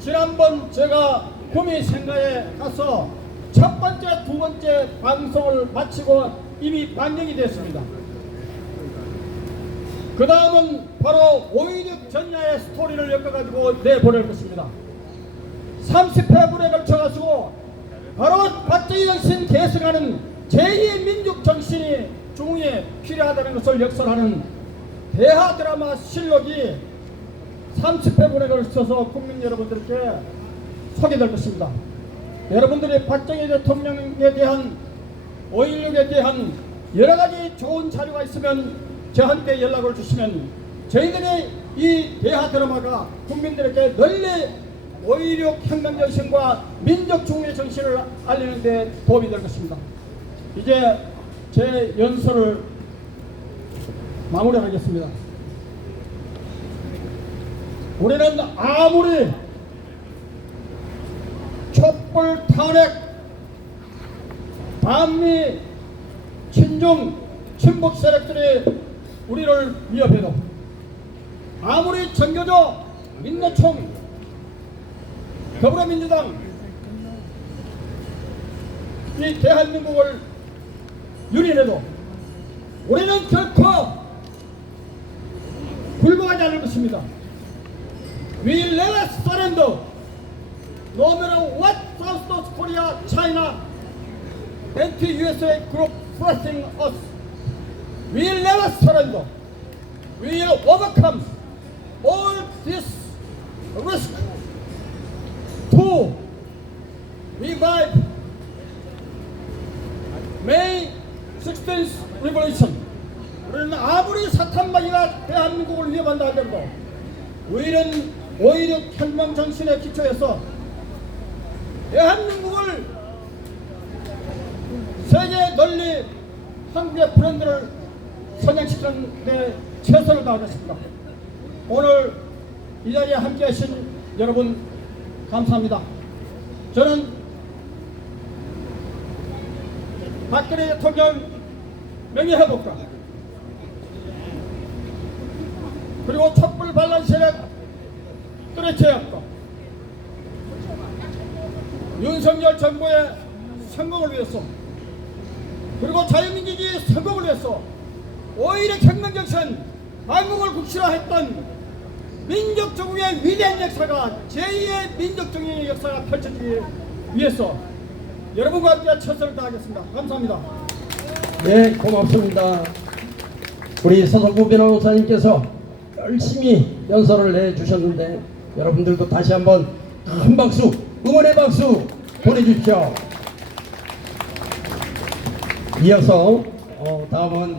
지난번 제가 구미생가에 가서 첫 번째, 두 번째 방송을 마치고 이미 방영이 됐습니다. 그 다음은 바로 5.16 전야의 스토리를 엮어가지고 내보낼 것입니다. 30회분에 걸쳐가지고 바로 박정희 정신 계승하는 제2의 민족 정신이 중흥에 필요하다는 것을 역설하는 대하 드라마 실록이 30회분에 걸쳐서 국민 여러분들께 소개될 것입니다. 여러분들이 박정희 대통령에 대한 5.16에 대한 여러가지 좋은 자료가 있으면 저한테 연락을 주시면 저희들의 이 대하 드라마가 국민들에게 널리 5.16 혁명정신과 민족중흥의 정신을 알리는 데 도움이 될 것입니다. 이제 제 연설을 마무리하겠습니다. 우리는 아무리 촛불 탄핵, 반미, 친중, 친북 세력들이 우리를 위협해도, 아무리 정교조, 민노총, 더불어민주당 이 대한민국을 유린해도 우리는 결코 굴복하지 않을 것입니다. We will never surrender, no matter what South Korea, China, anti-USA group pressing us. We will never surrender. We will overcome all this risk to revive May 16th revolution. 우리는 아무리 사탄마귀가 대한민국을 위협한다 하더라도 우리는 5.16 혁명 정신에 기초해서 대한민국을 세계에 널리 한국의 브랜드를 선양시키는 데 최선을 다하겠습니다. 오늘 이 자리에 함께 하신 여러분 감사합니다. 저는 박근혜 대통령 명예회복과 그리고 촛불 반란 세력들의 제압과 윤석열 정부의 성공을 위해서 그리고 자유민주주의 성공을 위해서 5.16 혁명정신 한국을 국시화했던 민족정의의 위대한 역사가 제2의 민족정의의 역사가 펼쳐지기 위해서 여러분과 함께 최선을 다하겠습니다. 감사합니다. 네, 고맙습니다. 우리 서석구 변호사님께서 열심히 연설을 해주셨는데 여러분들도 다시 한번 큰 박수, 응원의 박수 보내주십시오. 이어서 다음은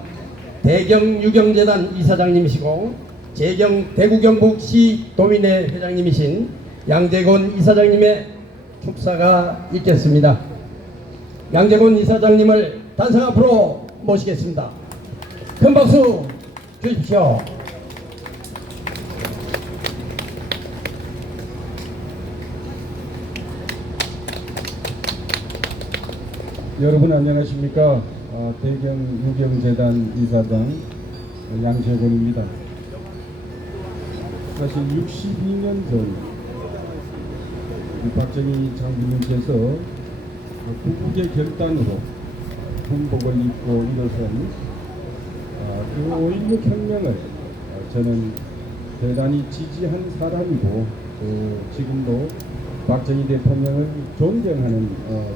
대경 유경재단 이사장님이시고 재경 대구경북시 도민회 회장님이신 양재곤 이사장님의 축사가 있겠습니다. 양재곤 이사장님을 단상 앞으로 모시겠습니다. 큰 박수 주십시오. 여러분 안녕하십니까? 대경 유경재단 이사장 양재곤입니다. 사실 62년 전 박정희 장군님께서 국국의 결단으로 군복을 입고 일어선 그 5.16 혁명을 저는 대단히 지지한 사람이고 지금도 박정희 대통령을 존경하는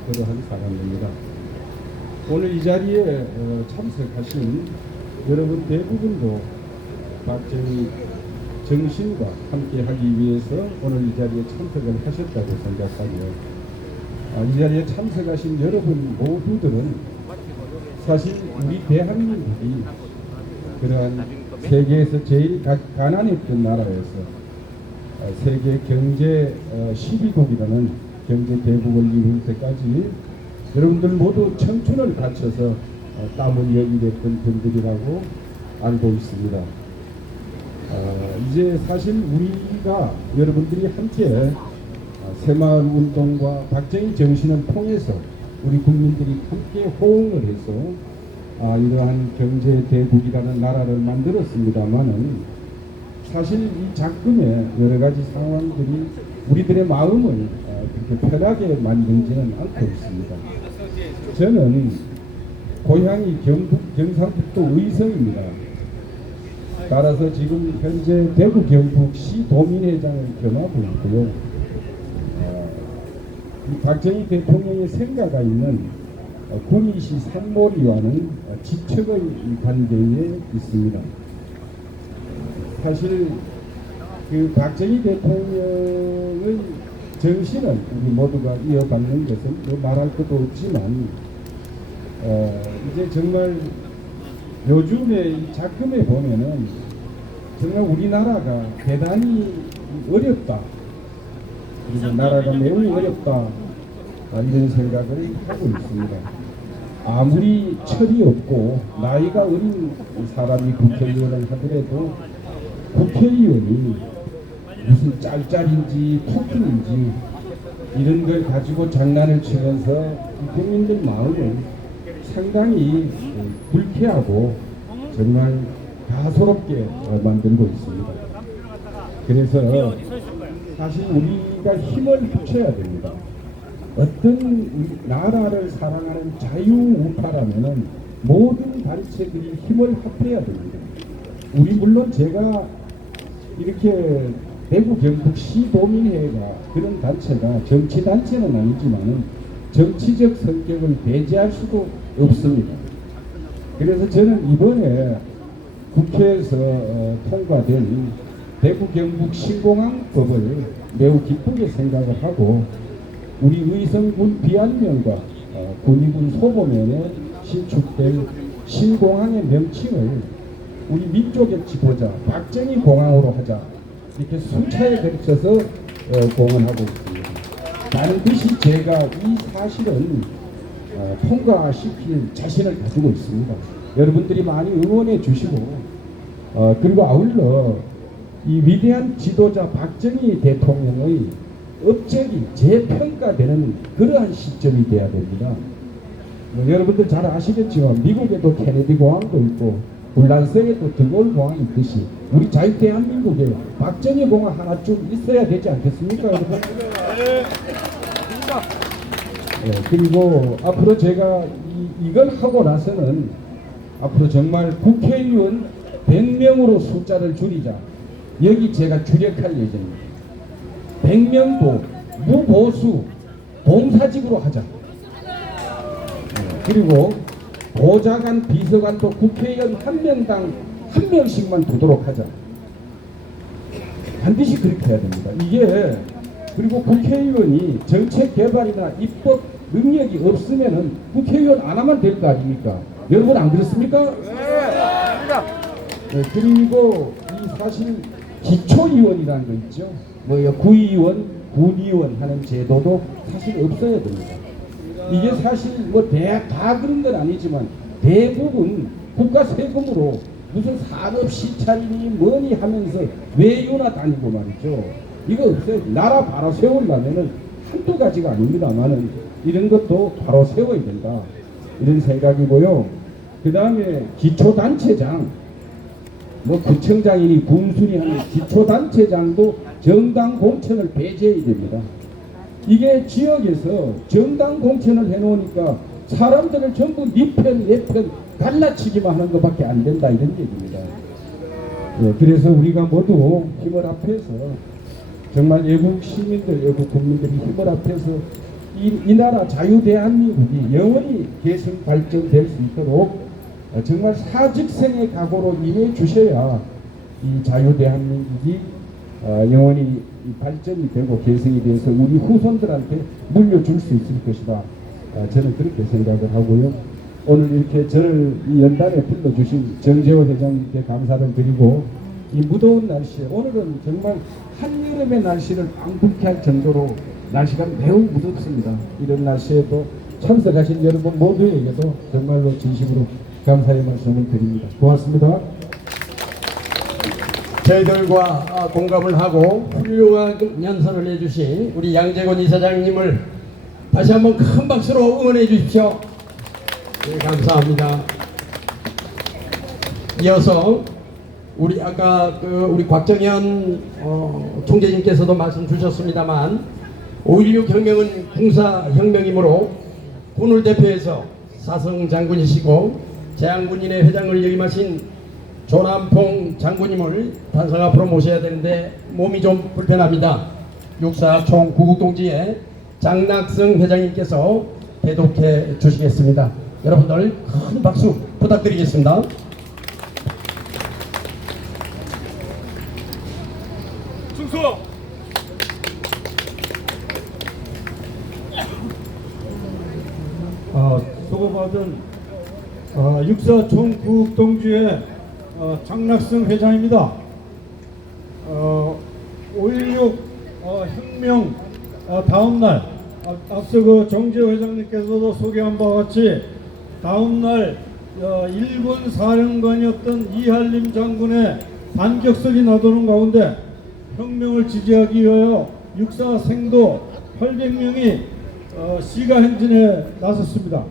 그러한 사람입니다. 오늘 이 자리에 참석하신 여러분 대부분도 박정희 정신과 함께 하기 위해서 오늘 이 자리에 참석을 하셨다고 생각하고요. 이 자리에 참석하신 여러분 모두들은 사실 우리 대한민국이 그러한 세계에서 제일 가난했던 나라에서 세계 경제 10위국이라는 경제 대국을 이룰 때까지 여러분들 모두 청춘을 바쳐서 땀을 흘렸던 분들이라고 알고 있습니다. 이제 사실 우리가 여러분들이 함께 새마을 운동과 박정희 정신을 통해서 우리 국민들이 함께 호응을 해서 이러한 경제 대국이라는 나라를 만들었습니다만은 사실 이 작금의 여러 가지 상황들이 우리들의 마음을 그렇게 편하게 만들지는 않고 있습니다. 저는 고향이 경상북도 의성입니다. 따라서 지금 현재 대구 경북시 도민회장을 겸하고 있고요. 이 박정희 대통령의 생가가 있는 구미시 산모리와는 직척의 관계에 있습니다. 사실 그 박정희 대통령의 정신을 우리 모두가 이어받는 것은 뭐 말할 것도 없지만 이제 정말 요즘에 이 작품에 보면은 정말 우리나라가 대단히 어렵다. 그리고 나라가 매우 어렵다. 이런 생각을 하고 있습니다. 아무리 철이 없고 나이가 어린 사람이 국회의원을 하더라도 국회의원이 무슨 짤짤인지 토끼인지 이런 걸 가지고 장난을 치면서 국민들 마음을 상당히 불쾌하고 정말 가소롭게 만들고 있습니다. 그래서 사실 우리가 힘을 붙여야 됩니다. 어떤 나라를 사랑하는 자유우파라면은 모든 단체들이 힘을 합해야 됩니다. 우리 물론 제가 이렇게 대구 경북시 도민회가 그런 단체가 정치 단체는 아니지만은 정치적 성격을 배제할 수도 없습니다. 그래서 저는 이번에 국회에서 통과된 대구 경북 신공항법을 매우 기쁘게 생각을 하고 우리 의성군 비안면과 군위군 소보면에 신축될 신공항의 명칭을 우리 민족의 지도자 박정희 공항으로 하자 이렇게 순차에 걸쳐서 공언하고 있습니다. 반드시 제가 이 사실은 통과시킬 자신을 가지고 있습니다. 여러분들이 많이 응원해 주시고 그리고 아울러 이 위대한 지도자 박정희 대통령의 업적이 재평가되는 그러한 시점이 돼야 됩니다. 여러분들 잘 아시겠지만 미국에도 케네디 공항도 있고 불란서에도 드골 공항이 있듯이 우리 자유 대한민국에 박정희 공항 하나쯤 있어야 되지 않겠습니까, 여러분? 그리고 앞으로 제가 이걸 하고 나서는 앞으로 정말 국회의원 100명으로 숫자를 줄이자. 여기 제가 주력할 예정입니다. 100명도 무보수 봉사직으로 하자. 그리고 보좌관, 비서관도 국회의원 한 명당 한 명씩만 두도록 하자. 반드시 그렇게 해야 됩니다. 이게 그리고 국회의원이 정책 개발이나 입법 능력이 없으면은 국회의원 안 하면 될 거 아닙니까? 여러분 안 그렇습니까? 네, 그리고 이 사실 기초의원이라는 거 있죠. 뭐요 구의원, 군의원 하는 제도도 사실 없어야 됩니다. 이게 사실 뭐 다 그런 건 아니지만 대부분 국가 세금으로 무슨 산업 시찰이니 뭐니 하면서 외유나 다니고 말이죠. 이거 없어요. 나라 바로 세우려면은 한두 가지가 아닙니다만은 이런 것도 바로 세워야 된다. 이런 생각이고요. 그 다음에 기초단체장, 뭐 구청장이니 군수니 하는 기초단체장도 정당 공천을 배제해야 됩니다. 이게 지역에서 정당 공천을 해놓으니까 사람들을 전부 네 편, 내 편 갈라치기만 하는 것밖에 안 된다 이런 얘기입니다. 그래서 우리가 모두 힘을 합해서 정말 애국 시민들, 애국 국민들이 힘을 합해서 이 나라 자유대한민국이 영원히 계승 발전될 수 있도록 정말 사직생의 각오로 임해 주셔야 이 자유대한민국이 영원히 발전이 되고 개성이 돼서 우리 후손들한테 물려줄 수 있을 것이다. 저는 그렇게 생각을 하고요. 오늘 이렇게 저를 이 연단에 불러주신 정재호 회장님께 감사를 드리고, 이 무더운 날씨에 오늘은 정말 한여름의 날씨를 방불케 할 정도로 날씨가 매우 무덥습니다. 이런 날씨에도 참석하신 여러분 모두에게도 정말로 진심으로 감사의 말씀을 드립니다. 고맙습니다. 저희들과 공감을 하고 훌륭한 연설을 해주신 우리 양재곤 이사장님을 다시 한번 큰 박수로 응원해 주십시오. 네, 감사합니다. 이어서 우리 아까 우리 곽정현 총재님께서도 말씀 주셨습니다만 5.16 혁명은 군사혁명이므로 군을 대표해서 사성 장군이시고 재향군인회 회장을 역임하신 조남풍 장군님을 단상 앞으로 모셔야 되는데 몸이 좀 불편합니다. 육사 총구국동지회 장낙성 회장님께서 대독해 주시겠습니다. 여러분들 큰 박수 부탁드리겠습니다. 충성! 수고받은 육사 총구국동지회 장낙성 회장입니다. 5.16 혁명 다음날 앞서 정재호 회장님께서도 소개한 바와 같이 다음날 일본 사령관이었던 이한림 장군의 반격설이 나도는 가운데 혁명을 지지하기 위하여 육사 생도 800명이 시가 행진에 나섰습니다.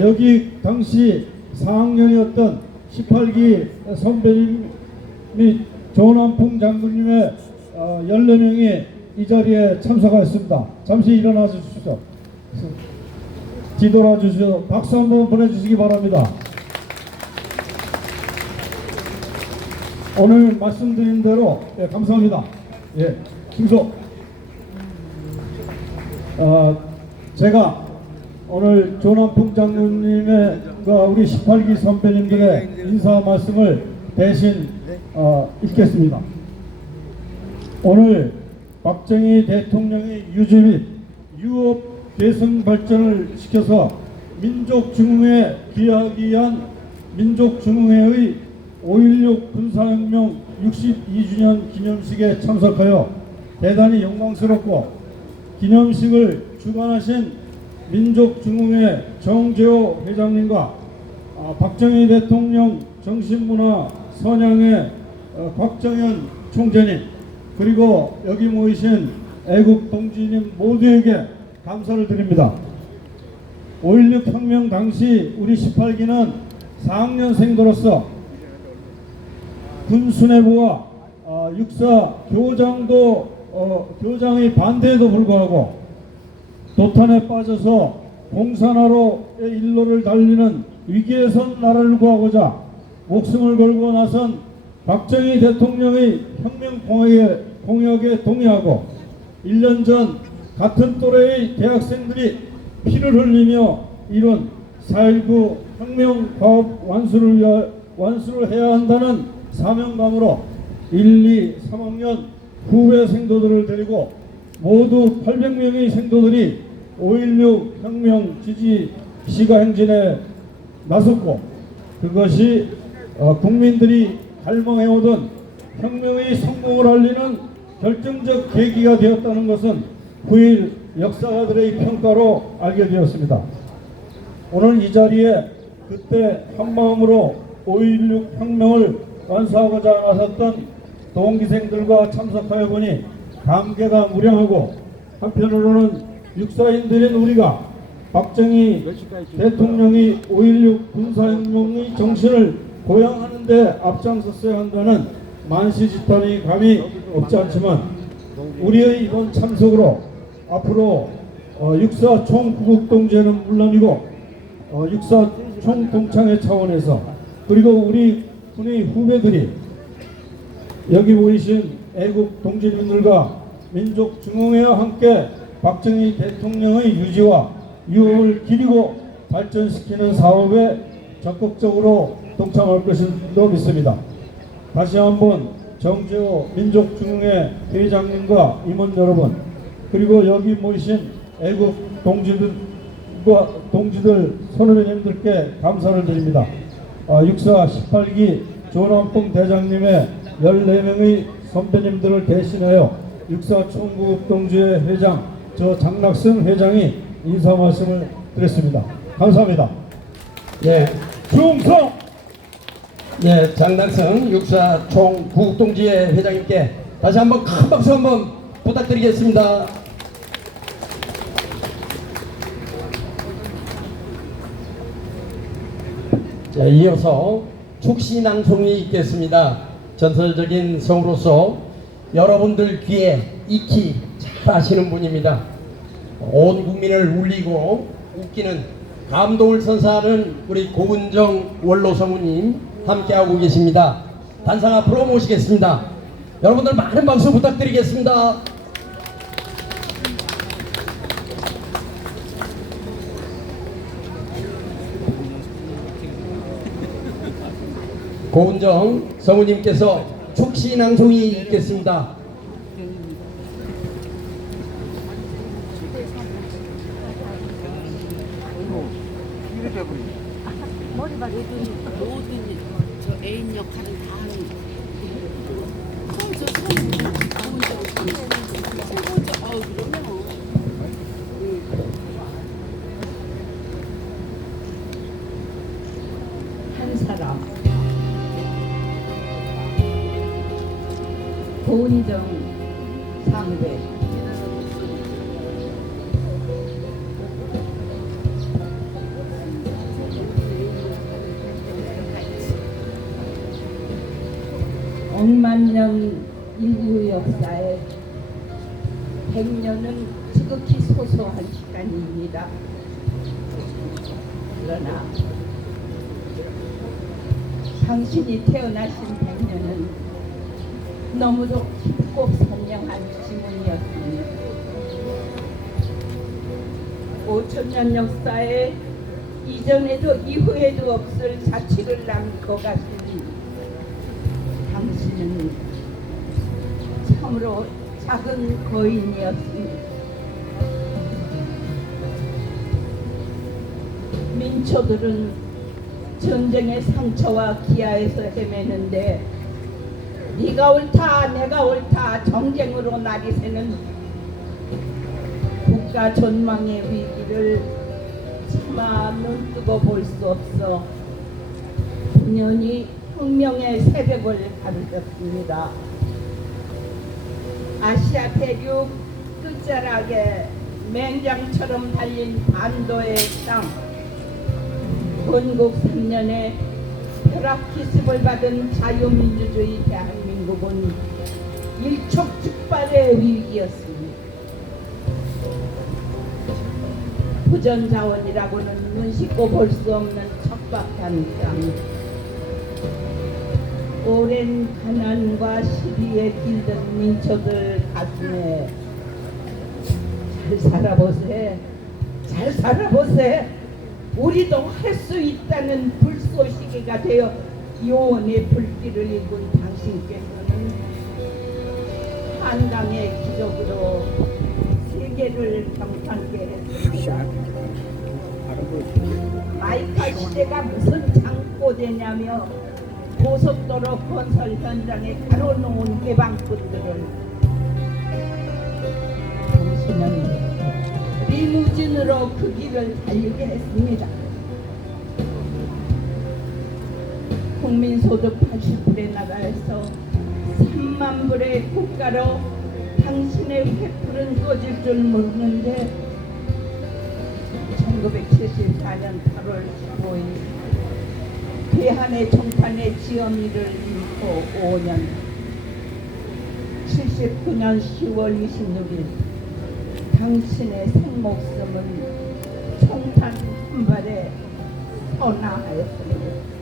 여기 당시 4학년이었던 18기 선배님이 조남풍 장군님의 14명이 이 자리에 참석하였습니다. 잠시 일어나 주십시오. 뒤돌아 주시오. 박수 한번 보내주시기 바랍니다. 오늘 말씀드린 대로 감사합니다. 충성. 제가 오늘 조남풍 장군님과 우리 18기 선배님들의 인사 말씀을 대신 읽겠습니다. 오늘 박정희 대통령의 유지 및 유업 개성 발전을 시켜서 민족중흥에 기여하기 위한 민족중흥회의 5.16 군사혁명 62주년 기념식에 참석하여 대단히 영광스럽고, 기념식을 주관하신 민족중흥회 정재호 회장님과 박정희 대통령 정신문화 선양회 곽정현 총재님, 그리고 여기 모이신 애국 동지님 모두에게 감사를 드립니다. 5.16 혁명 당시 우리 18기는 4학년생도로서 군수뇌부와 육사 교장의 반대에도 불구하고 도탄에 빠져서 공산화로의 일로를 달리는 위기에선 나라를 구하고자 목숨을 걸고 나선 박정희 대통령의 혁명 공약에 동의하고 1년 전 같은 또래의 대학생들이 피를 흘리며 이룬 4.19 혁명 과업 완수를 해야 한다는 사명감으로 1, 2, 3학년 후배 생도들을 데리고 모두 800명의 생도들이 5.16 혁명 지지 시가 행진에 나섰고, 그것이 국민들이 갈망해오던 혁명의 성공을 알리는 결정적 계기가 되었다는 것은 후일 역사가들의 평가로 알게 되었습니다. 오늘 이 자리에 그때 한마음으로 5.16 혁명을 완수하고자 나섰던 동기생들과 참석하여 보니 감개가 무량하고, 한편으로는 육사인들인 우리가 박정희 대통령이 5.16 군사혁명의 정신을 고양하는 데 앞장섰어야 한다는 만시지탄의 감이 없지 않지만, 우리의 이번 참석으로 앞으로 육사 총구국동지회는 물론이고 육사 총동창회 차원에서, 그리고 우리 군의 후배들이 여기 모이신 애국 동지님들과 민족중흥회와 함께 박정희 대통령의 유지와 유업을 기리고 발전시키는 사업에 적극적으로 동참할 것으로 믿습니다. 다시 한번 정재호 민족중흥회 회장님과 임원 여러분, 그리고 여기 모이신 애국 동지들 선후배님들께 감사를 드립니다. 육사 18기 조남봉 대장님의 14명의 선배님들을 대신하여 육사 총구급동지회 회장 저 장락승 회장이 인사 말씀을 드렸습니다. 감사합니다. 예, 충성! 예, 장락성 육사 총 구국동지회 회장님께 다시 한번 큰 박수 한번 부탁드리겠습니다. 자, 이어서 축시낭송이 있겠습니다. 전설적인 성으로서 여러분들 귀에 익히 잘 아시는 분입니다. 온 국민을 울리고 웃기는 감동을 선사하는 우리 고은정 원로성우님 함께하고 계십니다. 단상 앞으로 모시겠습니다. 여러분들 많은 박수 부탁드리겠습니다. 고은정 성우님께서 축시낭송이 있겠습니다. 머리가 모든 저 애인 역할을 다 하는 최고죠. 그러면 한 사람 고은정 상배 억만년 인류 역사에 100년은 지극히 소소한 시간입니다. 그러나 당신이 태어나신 100년은 너무도 깊고 선명한 지문이었습니다. 5000년 역사에 이전에도 이후에도 없을 자취를 남고 가신 당신은 참으로 작은 거인이었습니다. 민초들은 전쟁의 상처와 기아에서 헤매는데 네가 옳다 내가 옳다 정쟁으로 날이 새는 국가 전망의 위기를 차마 눈뜨고 볼 수 없어 분연히 혁명의 새벽을 가르쳤습니다. 아시아 대륙 끝자락에 맹장처럼 달린 반도의 땅, 건국 3년에 벼락기습을 받은 자유민주주의 대한민국은 일촉즉발의 위기였습니다. 부전자원이라고는 눈씻고 볼 수 없는 척박한 땅, 오랜 가난과 시비에 길든 민초들 가슴에 잘 살아보세, 잘 살아보세. 우리도 할 수 있다는 불쏘시개가 되어 요원의 불길을 일군 당신께서는 한강의 기적으로 세계를 경탄케 했습니다. 마이카 시대가 무슨 장고대냐며 고속도로 건설 현장에 가로놓은 개방꾼들을 당신은 리무진으로 그 길을 달리게 했습니다. 국민소득 80불에 나라에서 3만 불의 국가로 당신의 횃불은 꺼질 줄 모르는데 1974년 8월 15일 괴한의 총판의 지엄이를 잃고 5년 79년 10월 26일 당신의 생목숨은 총탄 한 발에 떠나하였습니다.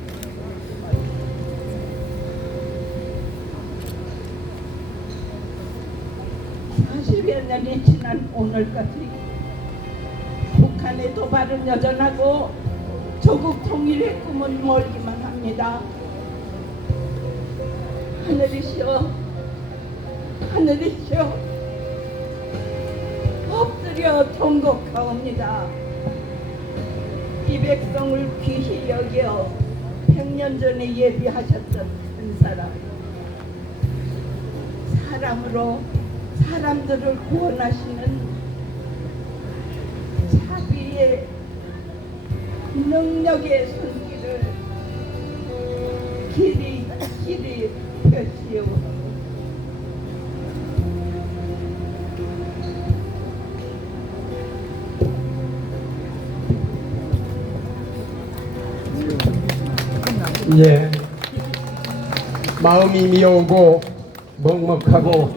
40여 년이 지난 오늘까지 북한의 도발은 여전하고 조국 통일의 꿈은 멀기만 합니다. 하늘이시여, 하늘이시여, 엎드려 통곡하옵니다. 이 백성을 귀히 여겨 100년 전에 예비하셨던 한 사람, 사람으로 사람들을 구원하시는 자비의 능력의 손길을 길이 펴시오. 예, 마음이 미어오고 먹먹하고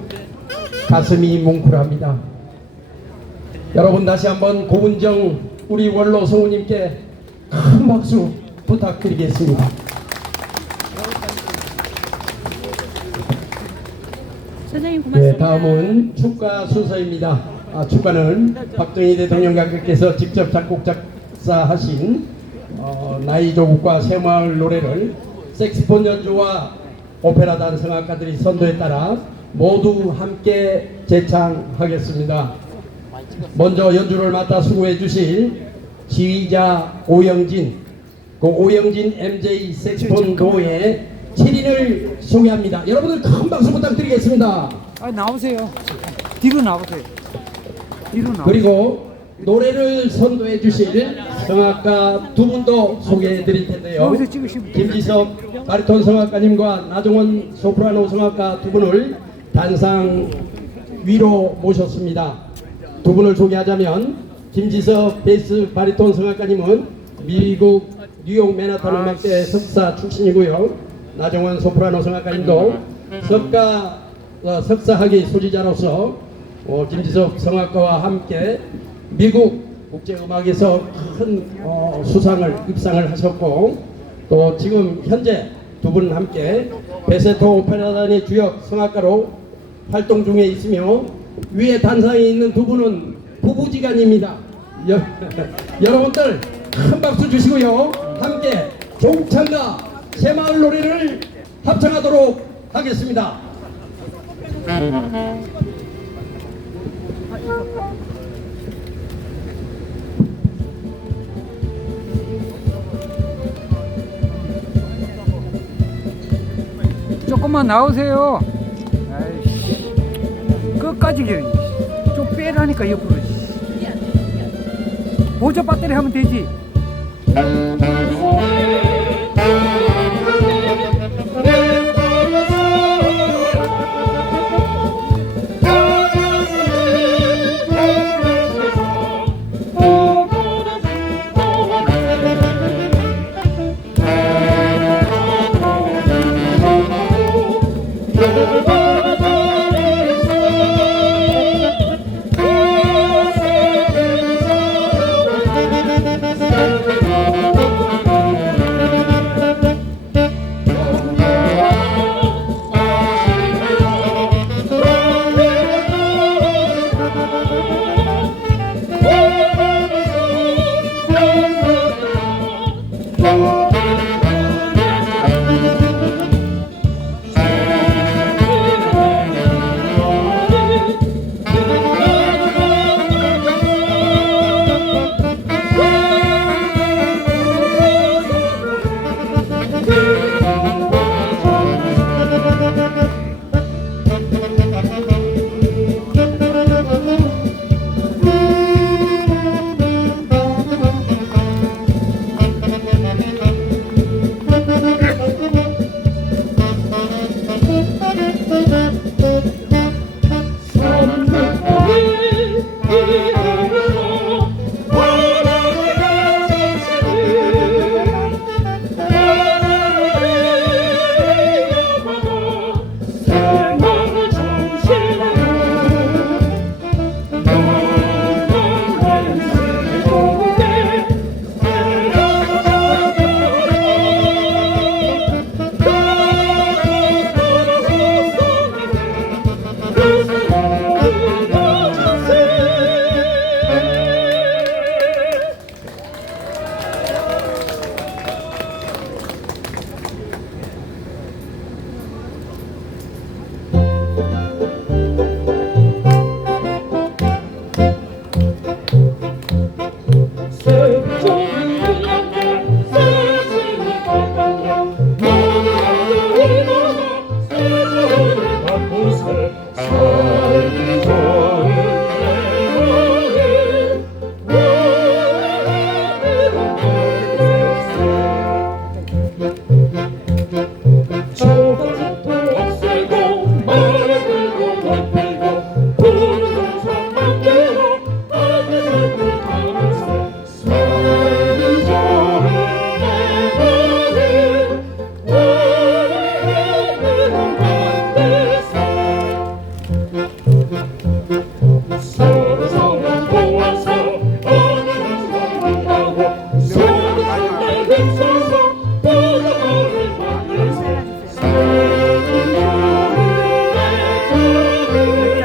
가슴이 뭉클합니다. 여러분 다시 한번 고은정 우리 원로 성우님께 큰 박수 부탁드리겠습니다. 선생님 고맙습니다. 네, 다음은 축가 순서입니다. 축가는 박정희 대통령 감독께서 직접 작곡 작사하신 나이 조국과 새마을 노래를 색스폰 연주와 오페라단 성악가들이 선도에 따라 모두 함께 제창하겠습니다. 먼저 연주를 맡아 수고해 주실 지휘자 오영진, 그 오영진 MJ 색스폰 도의 7인을 소개합니다. 여러분들 큰 박수 부탁드리겠습니다. 아, 나오세요. 뒤로 나오세요. 뒤로 나오세요. 그리고 노래를 선도해 주실 성악가 두 분도 소개해 드릴 텐데요. 여기서 찍으시면 돼요. 김지섭 바리톤 성악가님과 나종원 소프라노 성악가 두 분을 단상 위로 모셨습니다. 두 분을 소개하자면 김지섭 베이스 바리톤 성악가님은 미국 뉴욕 맨하탄 음악대 석사 출신이고요. 나종원 소프라노 성악가님도 석사학위 소지자로서 김지섭 성악가와 함께 미국 국제음악에서 큰 입상을 하셨고, 또 지금 현재 두 분 함께 베세토 오페라단의 주역 성악가로 활동 중에 있으며, 위에 단상에 있는 두 분은 부부지간입니다. 여러분들 큰 박수 주시고요. 함께 조국창가 새마을 노래를 합창하도록 하겠습니다. 조금만 나오세요. 아이씨, 끝까지 좀 빼라니까 옆으로. 보조 배터리 하면 되지.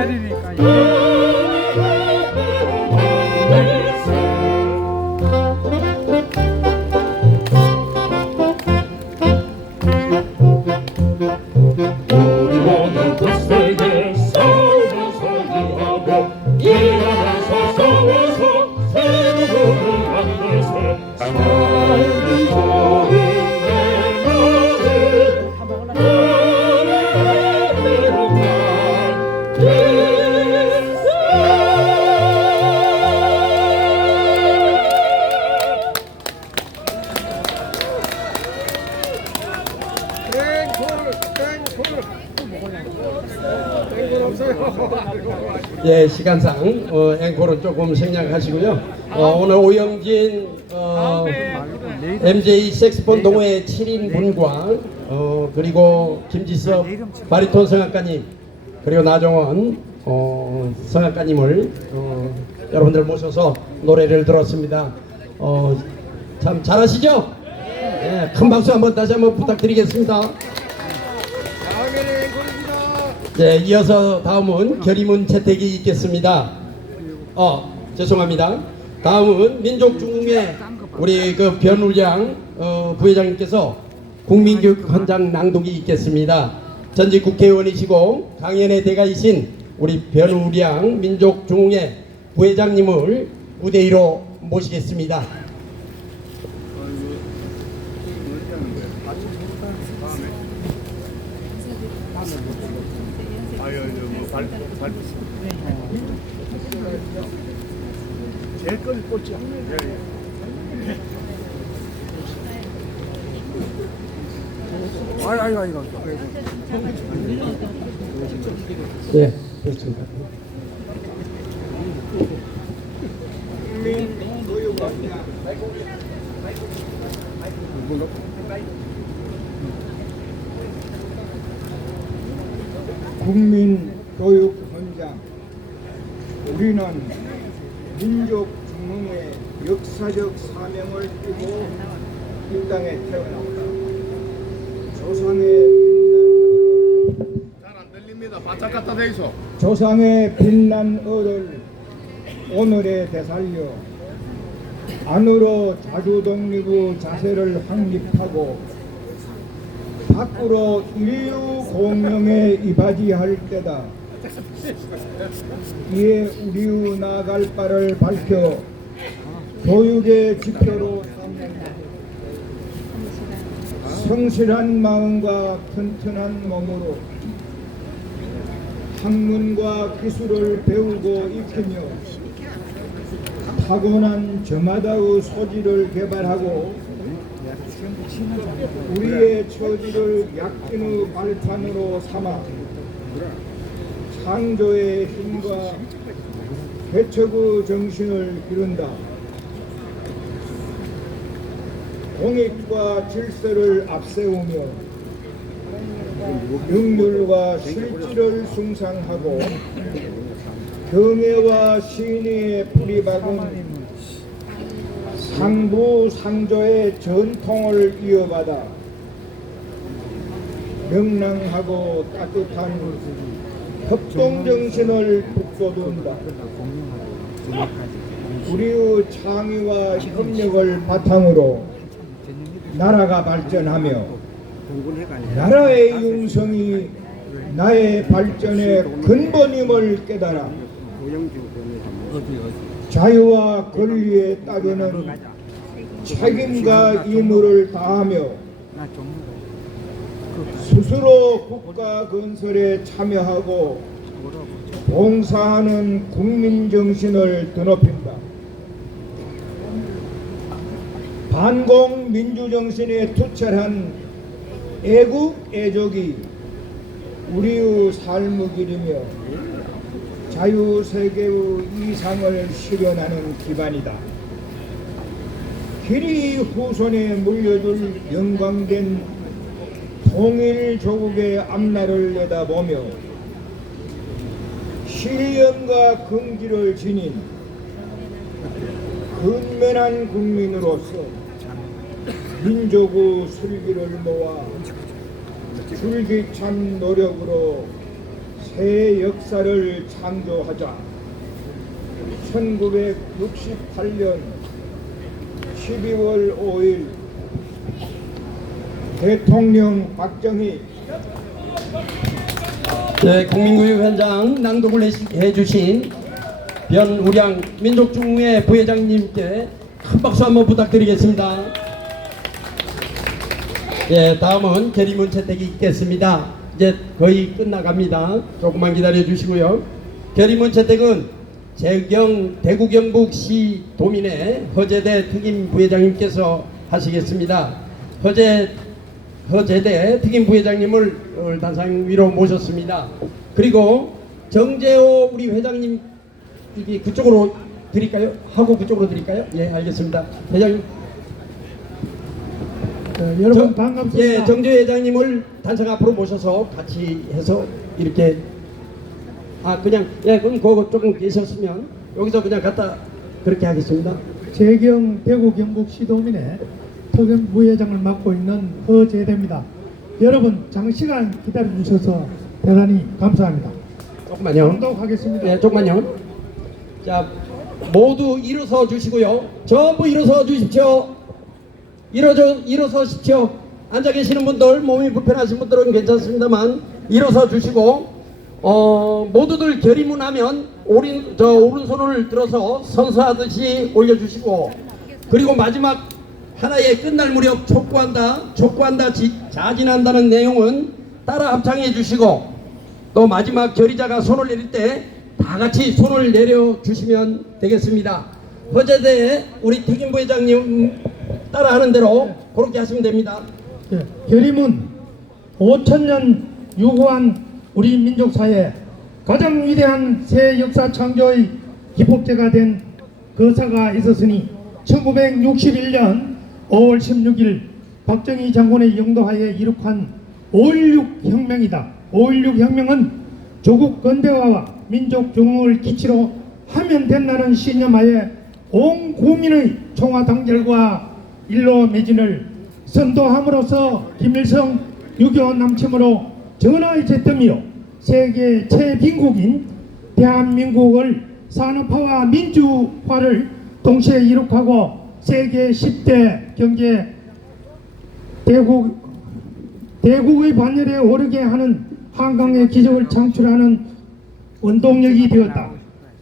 우리 모두 굳세게 싸우면서 일하고 일하면서 싸워서 새 누구를 만들세 삶은 좋은 내 예, 시간상 앵콜은 조금 생략하시고요. 오늘 오영진 MJ 색스폰 동호회 7인분과 그리고 김지섭 바리톤 성악가님 그리고 나종원 성악가님을 여러분들 모셔서 노래를 들었습니다. 참 잘하시죠? 예, 큰 박수 한번 다시 한번 부탁드리겠습니다. 네, 이어서 다음은 결의문 채택이 있겠습니다. 죄송합니다. 다음은 민족중흥회 우리 그 변우량 부회장님께서 국민교육 헌장 낭독이 있겠습니다. 전직 국회의원이시고 강연의 대가이신 우리 변우량 민족중흥회 부회장님을 무대 위로 모시겠습니다. 제일 큰 꽃이야. 아이고. 네, 그렇습니다. 국민교육헌장 우리는 민족중흥의 역사적 사명을 띠고 이 땅에 태어났다. 잘 안 들립니다. 바짝 갖다 대이소. 조상의 빛난 을을 오늘에 되살려 안으로 자주독립의 자세를 확립하고 밖으로 인류 공명에 이바지할 때다. 이에 우리의 나아갈 바를 밝혀 교육의 지표로 삼는다. 성실한 마음과 튼튼한 몸으로 학문과 기술을 배우고 익히며 타고난 저마다의 소질을 개발하고 우리의 처지를 약진의 발판으로 삼아 창조의 힘과 개척의 정신을 기른다. 공익과 질서를 앞세우며 능률과 실질을 숭상하고 경애와 신의에 뿌리박은 상부상조의 전통을 이어받아 명랑하고 따뜻한 협동정신을 북돋운다. 우리의 창의와 협력을 바탕으로 나라가 발전하며 나라의 융성이 나의 발전의 근본임을 깨달아 자유와 권리에 따르는 책임과义務를 다하며 스스로 국가 건설에 참여하고 봉사하는 국민정신을 드높인다. 반공 민주정신에 투철한 애국 애족이 우리의 삶의 길이며 자유세계의 이상을 실현하는 기반이다. 길이 후손에 물려줄 영광된 통일조국의 앞날을 내다보며 신념과 긍지를 지닌 근면한 국민으로서 민족의 슬기를 모아 줄기찬 노력으로 새 역사를 창조하자. 1968년 12월 5일 대통령 박정희 네, 국민교육현장 낭독을 해주신 변우량 민족중흥회 부회장님께 큰 박수 한번 부탁드리겠습니다. 예, 다음은 결의문 채택이 있겠습니다. 이제 거의 끝나갑니다. 조금만 기다려 주시고요. 결의문 채택은 대구 경북시 도민의 허재대 특임 부회장님께서 하시겠습니다. 허재대 특임 부회장님을 오늘 단상 위로 모셨습니다. 그리고 정재호 우리 회장님 여기 그쪽으로 드릴까요? 하고 그쪽으로 드릴까요? 예, 알겠습니다. 회장님. 여러분 반갑습니다. 예, 정재호 회장님을 단상 앞으로 모셔서 같이 해서 이렇게 그냥 예, 그럼 그거 조금 계셨으면 여기서 그냥 갖다 그렇게 하겠습니다. 재경 대구 경북 시도민의 특임 부회장을 맡고 있는 허재대입니다. 여러분 장시간 기다려 주셔서 대단히 감사합니다. 조금만요. 감독하겠습니다. 네, 조금만요. 자, 모두 일어서 주시고요. 전부 일어서 주십시오. 일어서십시오. 앉아 계시는 분들, 몸이 불편하신 분들은 괜찮습니다만 일어서 주시고 모두들 결의문하면 오른손을 들어서 선서하듯이 올려주시고, 그리고 마지막 하나에 끝날 무렵 촉구한다, 자진한다는 내용은 따라 합창해 주시고, 또 마지막 결의자가 손을 내릴 때 다 같이 손을 내려주시면 되겠습니다. 허재대 우리 특임부회장님 따라하는 대로 그렇게 하시면 됩니다. 예, 결의문 5천년 유구한 우리 민족사에 가장 위대한 새 역사 창조의 기폭제가 된 거사가 있었으니 1961년 5월 16일 박정희 장군의 영도하에 이룩한 5.16 혁명이다. 5.16 혁명은 조국 건대화와 민족 중흥을 기치로 하면 된다는 신념하에 온 국민의 총화단결과 일로매진을 선도함으로써 김일성 6.25 남침으로 전화의 제뜸이요 세계 최빈국인 대한민국을 산업화와 민주화를 동시에 이룩하고 세계 10대 경제 대국의 반열에 오르게 하는 한강의 기적을 창출하는 원동력이 되었다.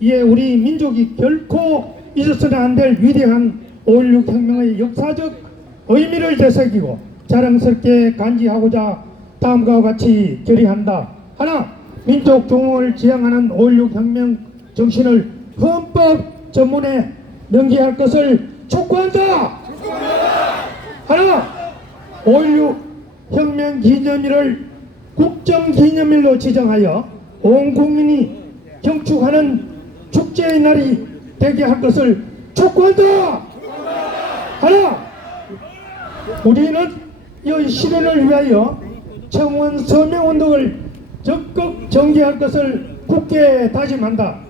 이에 우리 민족이 결코 잊어서는 안 될 위대한 5.16 혁명의 역사적 의미를 되새기고 자랑스럽게 간지하고자 다음과 같이 결의한다. 하나, 민족 중흥을 지향하는 5.16 혁명 정신을 헌법 전문에 명기할 것을 촉구한다. 하나, 5.16 혁명 기념일을 국정기념일로 지정하여 온 국민이 경축하는 축제의 날이 되게 할 것을 촉구한다. 하나, 우리는 이 실현을 위하여 청원 서명운동을 적극 전개할 것을 굳게 다짐한다.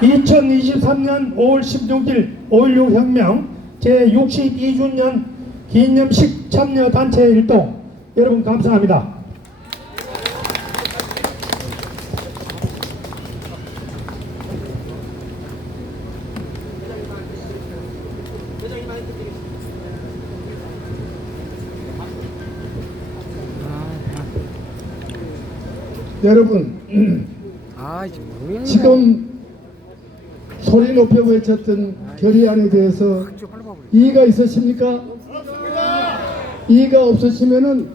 2023년 5월 16일 5.16 혁명 제62주년 기념식 참여 단체 일동 여러분 감사합니다. 여러분 지금 소리 높여 외쳤던 결의안에 대해서 이의가 있으십니까? 이의가 없으시면은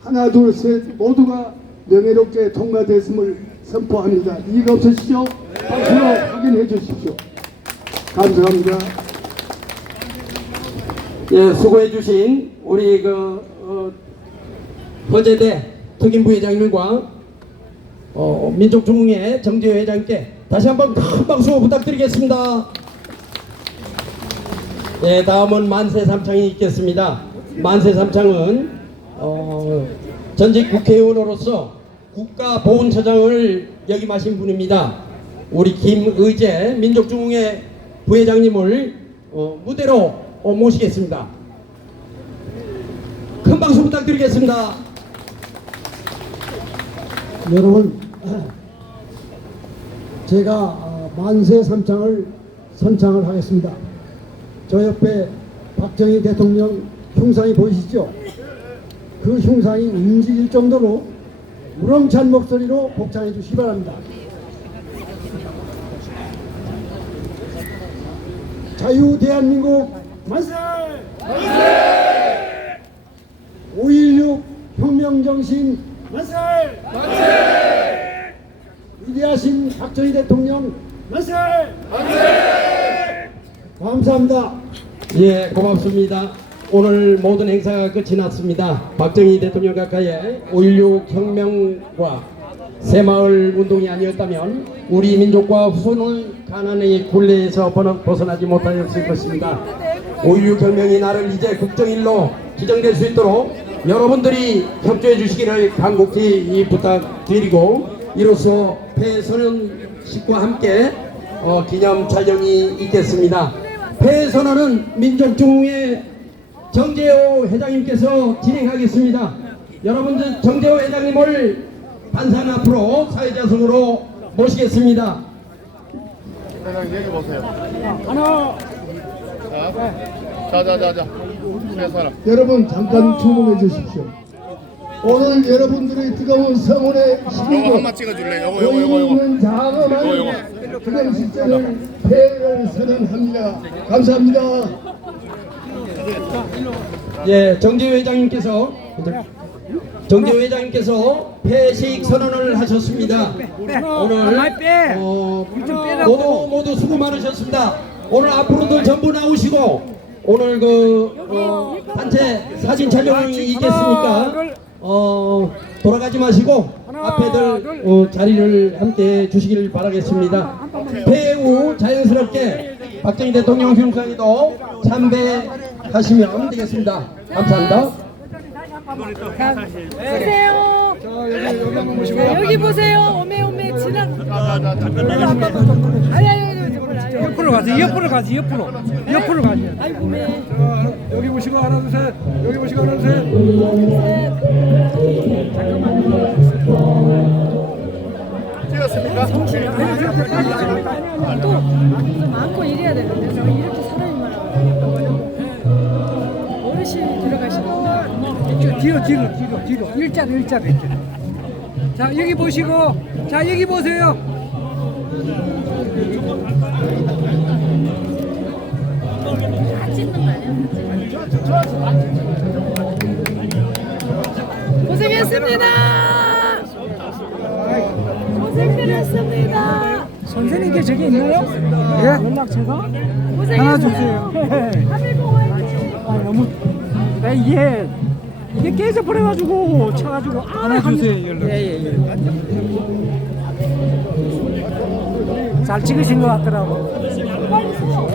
하나 둘 셋 모두가 명예롭게 통과됐음을 선포합니다. 이의가 없으시죠? 박수로 확인해 주십시오. 감사합니다. 예, 수고해 주신 우리 허재대 특임부회장님과 민족중흥회 정재호 회장님께 다시 한번 큰 박수 부탁드리겠습니다. 예, 다음은 만세삼창이 있겠습니다. 만세삼창은 전직 국회의원으로서 국가보훈처장을 역임하신 분입니다. 우리 김의재 민족중흥회 부회장님을 무대로 모시겠습니다. 큰 박수 부탁드리겠습니다. 여러분, 제가 만세 삼창을 선창을 하겠습니다. 저 옆에 박정희 대통령 흉상이 보이시죠? 그 흉상이 움직일 정도로 우렁찬 목소리로 복창해 주시기 바랍니다. 자유 대한민국 만세! 만세! 5.16 혁명정신 만세! 만세! 위대하신 박정희 대통령 만세! 만세! 감사합니다. 예, 고맙습니다. 오늘 모든 행사가 끝이 났습니다. 박정희 대통령 가까이에 5.16 혁명과 새마을 운동이 아니었다면 우리 민족과 후손을 가난의 굴레에서 벗어나지 못하였을 것입니다. 5.16 혁명이 나를 이제 국정일로 지정될 수 있도록 여러분들이 협조해 주시기를 간곡히 부탁드리고, 이로써 폐선언식과 함께 기념 촬영이 있겠습니다. 폐선언은 민족중흥회 정재호 회장님께서 진행하겠습니다. 여러분들 정재호 회장님을 단상 앞으로 사회자석으로 모시겠습니다. 회장님 여기 보세요. 하나. 자. 세 사람. 여러분 잠깐 주목해 주십시오. 오늘 여러분들의 뜨거운 성원에 요거 힘입어 한번 찍어줄래? 요거. 있는 자그마한 기념식전을 폐를 선언합니다. 감사합니다. 예, 정재호 회장님께서 폐식 선언을 하셨습니다. 오늘 모두 수고 많으셨습니다. 오늘 앞으로도 전부 나오시고, 오늘 단체 사진 촬영이 있겠으니까 돌아가지 마시고 앞에들 자리를 함께 주시길 바라겠습니다. 폐 후 자연스럽게 박정희 대통령 흉상에도 참배하시면 되겠습니다. 감사합니다. 보세요. 여기 보세요. 오메 지나. 옆으로 가지, 옆으로 가지. 아이고 매. 여기 보시고 하나 둘 셋. 여기 보시고 하나 둘 셋. 찍었습니까? 또 많고 이래야 되는데 저 이렇게 사람이 많아요. 어르신이 들어가시는데 뒤로. 일자로. 자, 여기 보시고. 자, 여기 보세요. 다 찍는 거 아니야? 고생했습니다. 고생했습니다. 선생님께 저기 있나요? 예? 연락처가? 하나 주세요. 아, 너무. 이게 깨져 버려가지고 쳐가지고 하나 주세요. 연락. 예. 잘 찍으신 것 같더라고. 빨리 서.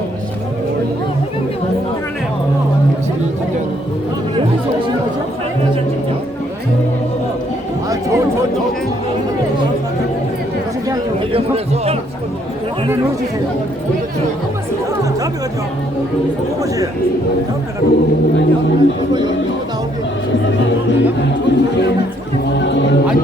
여기서 오신 거죠? 하나 넣어주세요. 아니